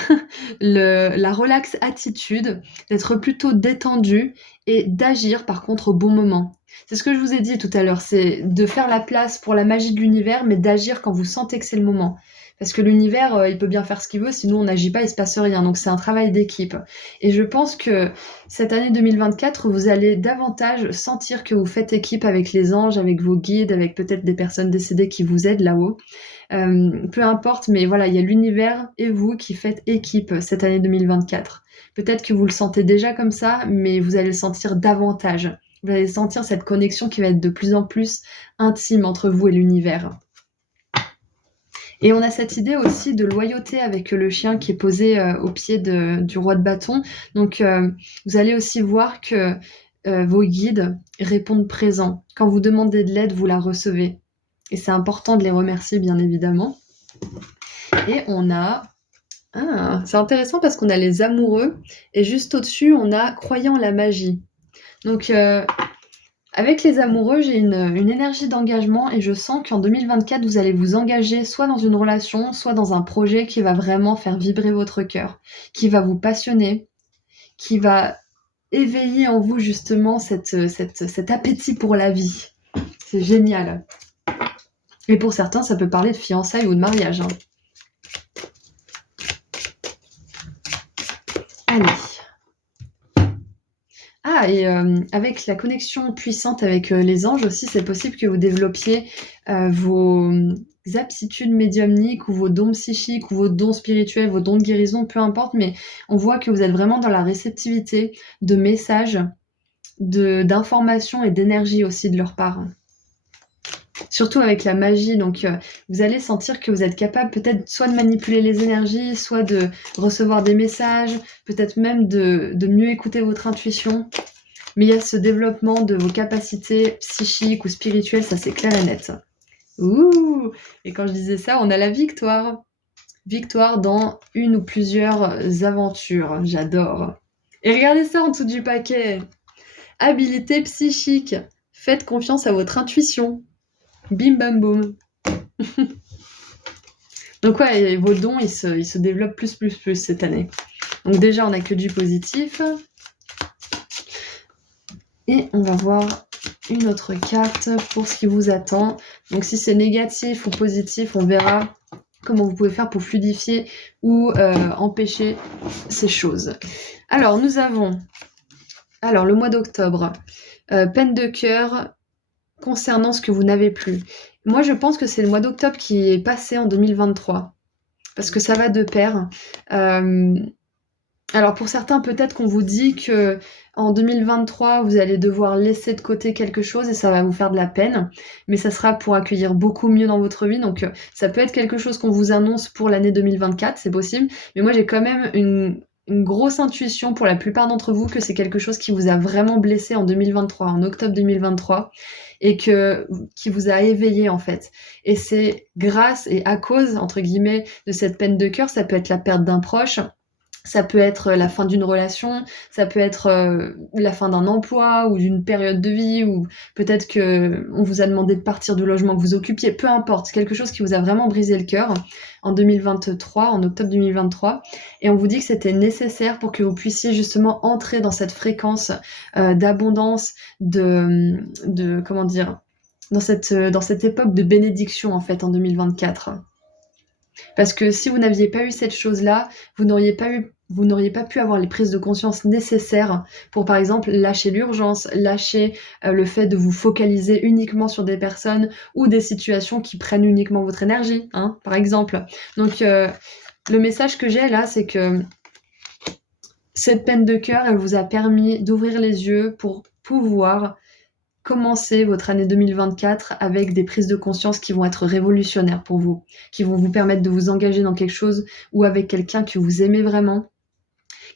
relax attitude, d'être plutôt détendu et d'agir par contre au bon moment. C'est ce que je vous ai dit tout à l'heure, c'est de faire la place pour la magie de l'univers, mais d'agir quand vous sentez que c'est le moment. Parce que l'univers, il peut bien faire ce qu'il veut, sinon on n'agit pas, il se passe rien. Donc c'est un travail d'équipe. Et je pense que cette année 2024, vous allez davantage sentir que vous faites équipe avec les anges, avec vos guides, avec peut-être des personnes décédées qui vous aident là-haut. Peu importe, mais voilà, il y a l'univers et vous qui faites équipe cette année 2024. Peut-être que vous le sentez déjà comme ça, mais vous allez le sentir davantage. Vous allez sentir cette connexion qui va être de plus en plus intime entre vous et l'univers. Et on a cette idée aussi de loyauté avec le chien qui est posé au pied du roi de bâton. Donc vous allez aussi voir que vos guides répondent présents. Quand vous demandez de l'aide, vous la recevez. Et c'est important de les remercier, bien évidemment. Et on a... Ah, c'est intéressant parce qu'on a les amoureux. Et juste au-dessus, on a croyant la magie. Donc... avec les amoureux, j'ai une énergie d'engagement et je sens qu'en 2024, vous allez vous engager soit dans une relation, soit dans un projet qui va vraiment faire vibrer votre cœur, qui va vous passionner, qui va éveiller en vous justement cet appétit pour la vie. C'est génial. Et pour certains, ça peut parler de fiançailles ou de mariage. Hein. Allez. Ah, et avec la connexion puissante avec les anges aussi, c'est possible que vous développiez vos aptitudes médiumniques ou vos dons psychiques ou vos dons spirituels, vos dons de guérison, peu importe, mais on voit que vous êtes vraiment dans la réceptivité de messages, d'informations et d'énergie aussi de leur part. Surtout avec la magie, donc vous allez sentir que vous êtes capable peut-être soit de manipuler les énergies, soit de recevoir des messages, peut-être même de mieux écouter votre intuition. Mais il y a ce développement de vos capacités psychiques ou spirituelles, ça c'est clair et net. Ouh! Et quand je disais ça, on a la victoire. Victoire dans une ou plusieurs aventures. J'adore. Et regardez ça en dessous du paquet. Habilité psychique. Faites confiance à votre intuition. Bim bam boum. Donc ouais, vos dons, ils se développent plus cette année. Donc déjà, on n'a que du positif. Et on va voir une autre carte pour ce qui vous attend. Donc si c'est négatif ou positif, on verra comment vous pouvez faire pour fluidifier ou empêcher ces choses. Alors, nous avons le mois d'octobre. Peine de cœur concernant ce que vous n'avez plus. Moi, je pense que c'est le mois d'octobre qui est passé en 2023. Parce que ça va de pair. Alors pour certains, peut-être qu'on vous dit que en 2023, vous allez devoir laisser de côté quelque chose et ça va vous faire de la peine, mais ça sera pour accueillir beaucoup mieux dans votre vie. Donc ça peut être quelque chose qu'on vous annonce pour l'année 2024, c'est possible, mais moi j'ai quand même une grosse intuition pour la plupart d'entre vous que c'est quelque chose qui vous a vraiment blessé en 2023, en octobre 2023, et qui vous a éveillé en fait. Et c'est grâce et à cause, entre guillemets, de cette peine de cœur, ça peut être la perte d'un proche, ça peut être la fin d'une relation, ça peut être la fin d'un emploi ou d'une période de vie, ou peut-être que on vous a demandé de partir du logement que vous occupiez, peu importe, quelque chose qui vous a vraiment brisé le cœur en 2023, en octobre 2023, et on vous dit que c'était nécessaire pour que vous puissiez justement entrer dans cette fréquence d'abondance, de comment dire, dans cette époque de bénédiction en fait en 2024. Parce que si vous n'aviez pas eu cette chose-là, vous n'auriez pas pu avoir les prises de conscience nécessaires pour, par exemple, lâcher l'urgence, lâcher le fait de vous focaliser uniquement sur des personnes ou des situations qui prennent uniquement votre énergie, hein, par exemple. Donc, le message que j'ai là, c'est que cette peine de cœur, elle vous a permis d'ouvrir les yeux pour pouvoir commencer votre année 2024 avec des prises de conscience qui vont être révolutionnaires pour vous, qui vont vous permettre de vous engager dans quelque chose ou avec quelqu'un que vous aimez vraiment,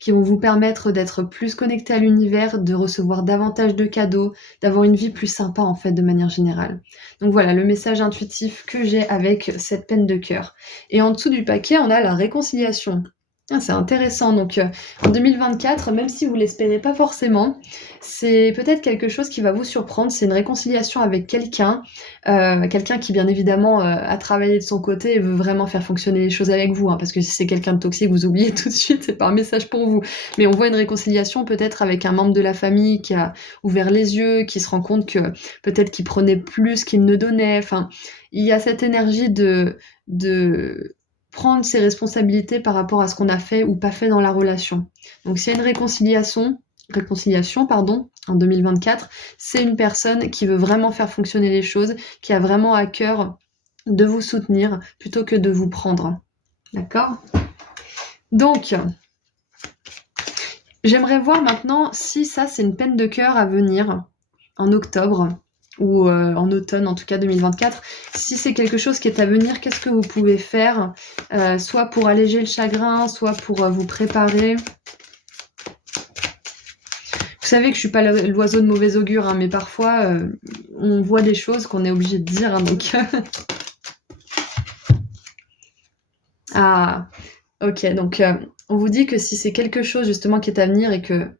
qui vont vous permettre d'être plus connecté à l'univers, de recevoir davantage de cadeaux, d'avoir une vie plus sympa en fait de manière générale. Donc voilà le message intuitif que j'ai avec cette peine de cœur. Et en dessous du paquet, on a la réconciliation. Ah, c'est intéressant. Donc, en 2024, même si vous ne l'espérez pas forcément, c'est peut-être quelque chose qui va vous surprendre. C'est une réconciliation avec quelqu'un qui, bien évidemment, a travaillé de son côté et veut vraiment faire fonctionner les choses avec vous. Hein, parce que si c'est quelqu'un de toxique, vous oubliez tout de suite, c'est pas un message pour vous. Mais on voit une réconciliation peut-être avec un membre de la famille qui a ouvert les yeux, qui se rend compte que peut-être qu'il prenait plus qu'il ne donnait. Enfin, il y a cette énergie de prendre ses responsabilités par rapport à ce qu'on a fait ou pas fait dans la relation. Donc s'il y a une réconciliation, en 2024, c'est une personne qui veut vraiment faire fonctionner les choses, qui a vraiment à cœur de vous soutenir plutôt que de vous prendre. D'accord ? Donc, j'aimerais voir maintenant si ça c'est une peine de cœur à venir en octobre, ou en automne, en tout cas 2024. Si c'est quelque chose qui est à venir, qu'est-ce que vous pouvez faire soit pour alléger le chagrin, soit pour vous préparer. Vous savez que je suis pas l'oiseau de mauvais augure, hein, mais parfois on voit des choses qu'on est obligé de dire. Hein, donc ah, ok, donc on vous dit que si c'est quelque chose justement qui est à venir et que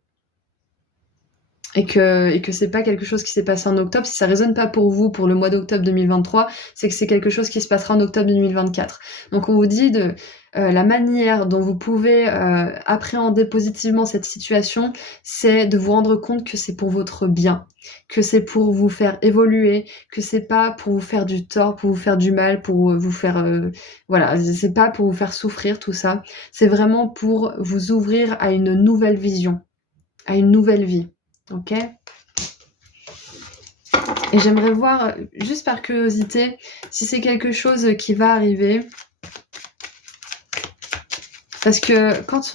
c'est pas quelque chose qui s'est passé en octobre, si ça résonne pas pour vous pour le mois d'octobre 2023, c'est que c'est quelque chose qui se passera en octobre 2024. Donc on vous dit de la manière dont vous pouvez appréhender positivement cette situation, c'est de vous rendre compte que c'est pour votre bien, que c'est pour vous faire évoluer, que c'est pas pour vous faire du tort, pour vous faire du mal, pour vous faire voilà, c'est pas pour vous faire souffrir tout ça, c'est vraiment pour vous ouvrir à une nouvelle vision, à une nouvelle vie. Ok. Et j'aimerais voir, juste par curiosité, si c'est quelque chose qui va arriver. Parce que quand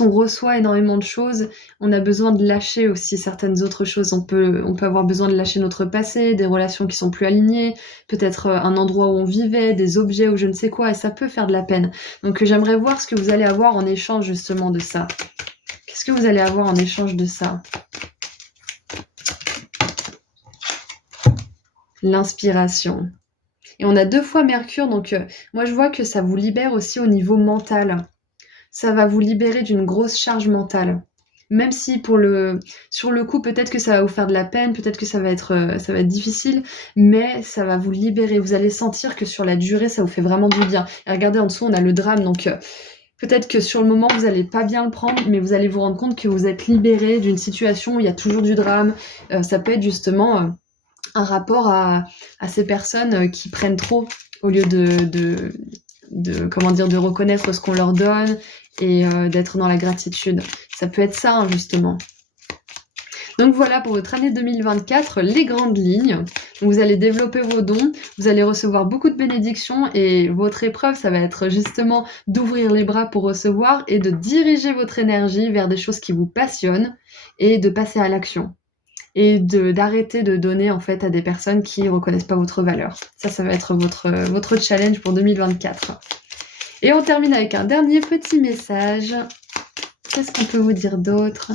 on reçoit énormément de choses, on a besoin de lâcher aussi certaines autres choses. On peut avoir besoin de lâcher notre passé, des relations qui sont plus alignées, peut-être un endroit où on vivait, des objets ou je ne sais quoi, et ça peut faire de la peine. Donc j'aimerais voir ce que vous allez avoir en échange justement de ça. Qu'est-ce que vous allez avoir en échange de ça? L'inspiration. Et on a 2 fois Mercure, donc moi je vois que ça vous libère aussi au niveau mental. Ça va vous libérer d'une grosse charge mentale. Même si sur le coup, peut-être que ça va vous faire de la peine, peut-être que ça va être difficile, mais ça va vous libérer. Vous allez sentir que sur la durée, ça vous fait vraiment du bien. Et regardez, en dessous, on a le drame, donc peut-être que sur le moment, vous n'allez pas bien le prendre, mais vous allez vous rendre compte que vous êtes libéré d'une situation où il y a toujours du drame. Ça peut être justement un rapport à ces personnes qui prennent trop au lieu comment dire, de reconnaître ce qu'on leur donne et d'être dans la gratitude. Ça peut être ça, hein, justement. Donc voilà pour votre année 2024, les grandes lignes. Donc vous allez développer vos dons, vous allez recevoir beaucoup de bénédictions et votre épreuve, ça va être justement d'ouvrir les bras pour recevoir et de diriger votre énergie vers des choses qui vous passionnent et de passer à l'action. Et d'arrêter de donner en fait à des personnes qui reconnaissent pas votre valeur. Ça va être votre challenge pour 2024. Et on termine avec un dernier petit message. Qu'est-ce qu'on peut vous dire d'autre?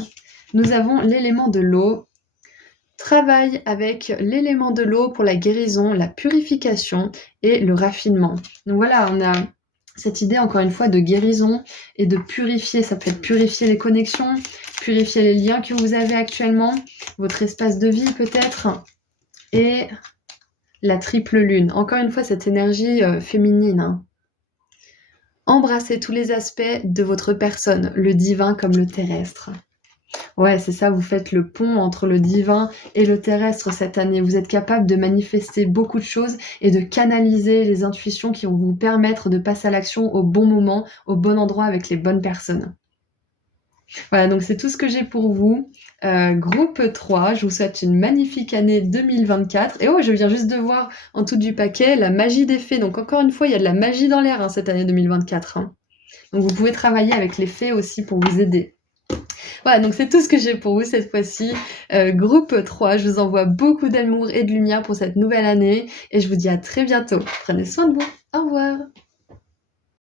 Nous avons l'élément de l'eau. Travaille avec l'élément de l'eau pour la guérison, la purification et le raffinement. Donc voilà, on a cette idée encore une fois de guérison et de purifier. Ça peut être purifier les connexions, purifier les liens que vous avez actuellement, votre espace de vie peut-être, et la triple lune. Encore une fois, cette énergie féminine. Hein. Embrassez tous les aspects de votre personne, le divin comme le terrestre. Ouais, c'est ça, vous faites le pont entre le divin et le terrestre cette année. Vous êtes capable de manifester beaucoup de choses et de canaliser les intuitions qui vont vous permettre de passer à l'action au bon moment, au bon endroit avec les bonnes personnes. Voilà, donc c'est tout ce que j'ai pour vous. Groupe 3, je vous souhaite une magnifique année 2024. Et oh, je viens juste de voir en tout du paquet la magie des fées. Donc encore une fois, il y a de la magie dans l'air cette année 2024. Hein. Donc vous pouvez travailler avec les fées aussi pour vous aider. Voilà, donc c'est tout ce que j'ai pour vous cette fois-ci. Groupe 3, je vous envoie beaucoup d'amour et de lumière pour cette nouvelle année. Et je vous dis à très bientôt. Prenez soin de vous. Au revoir.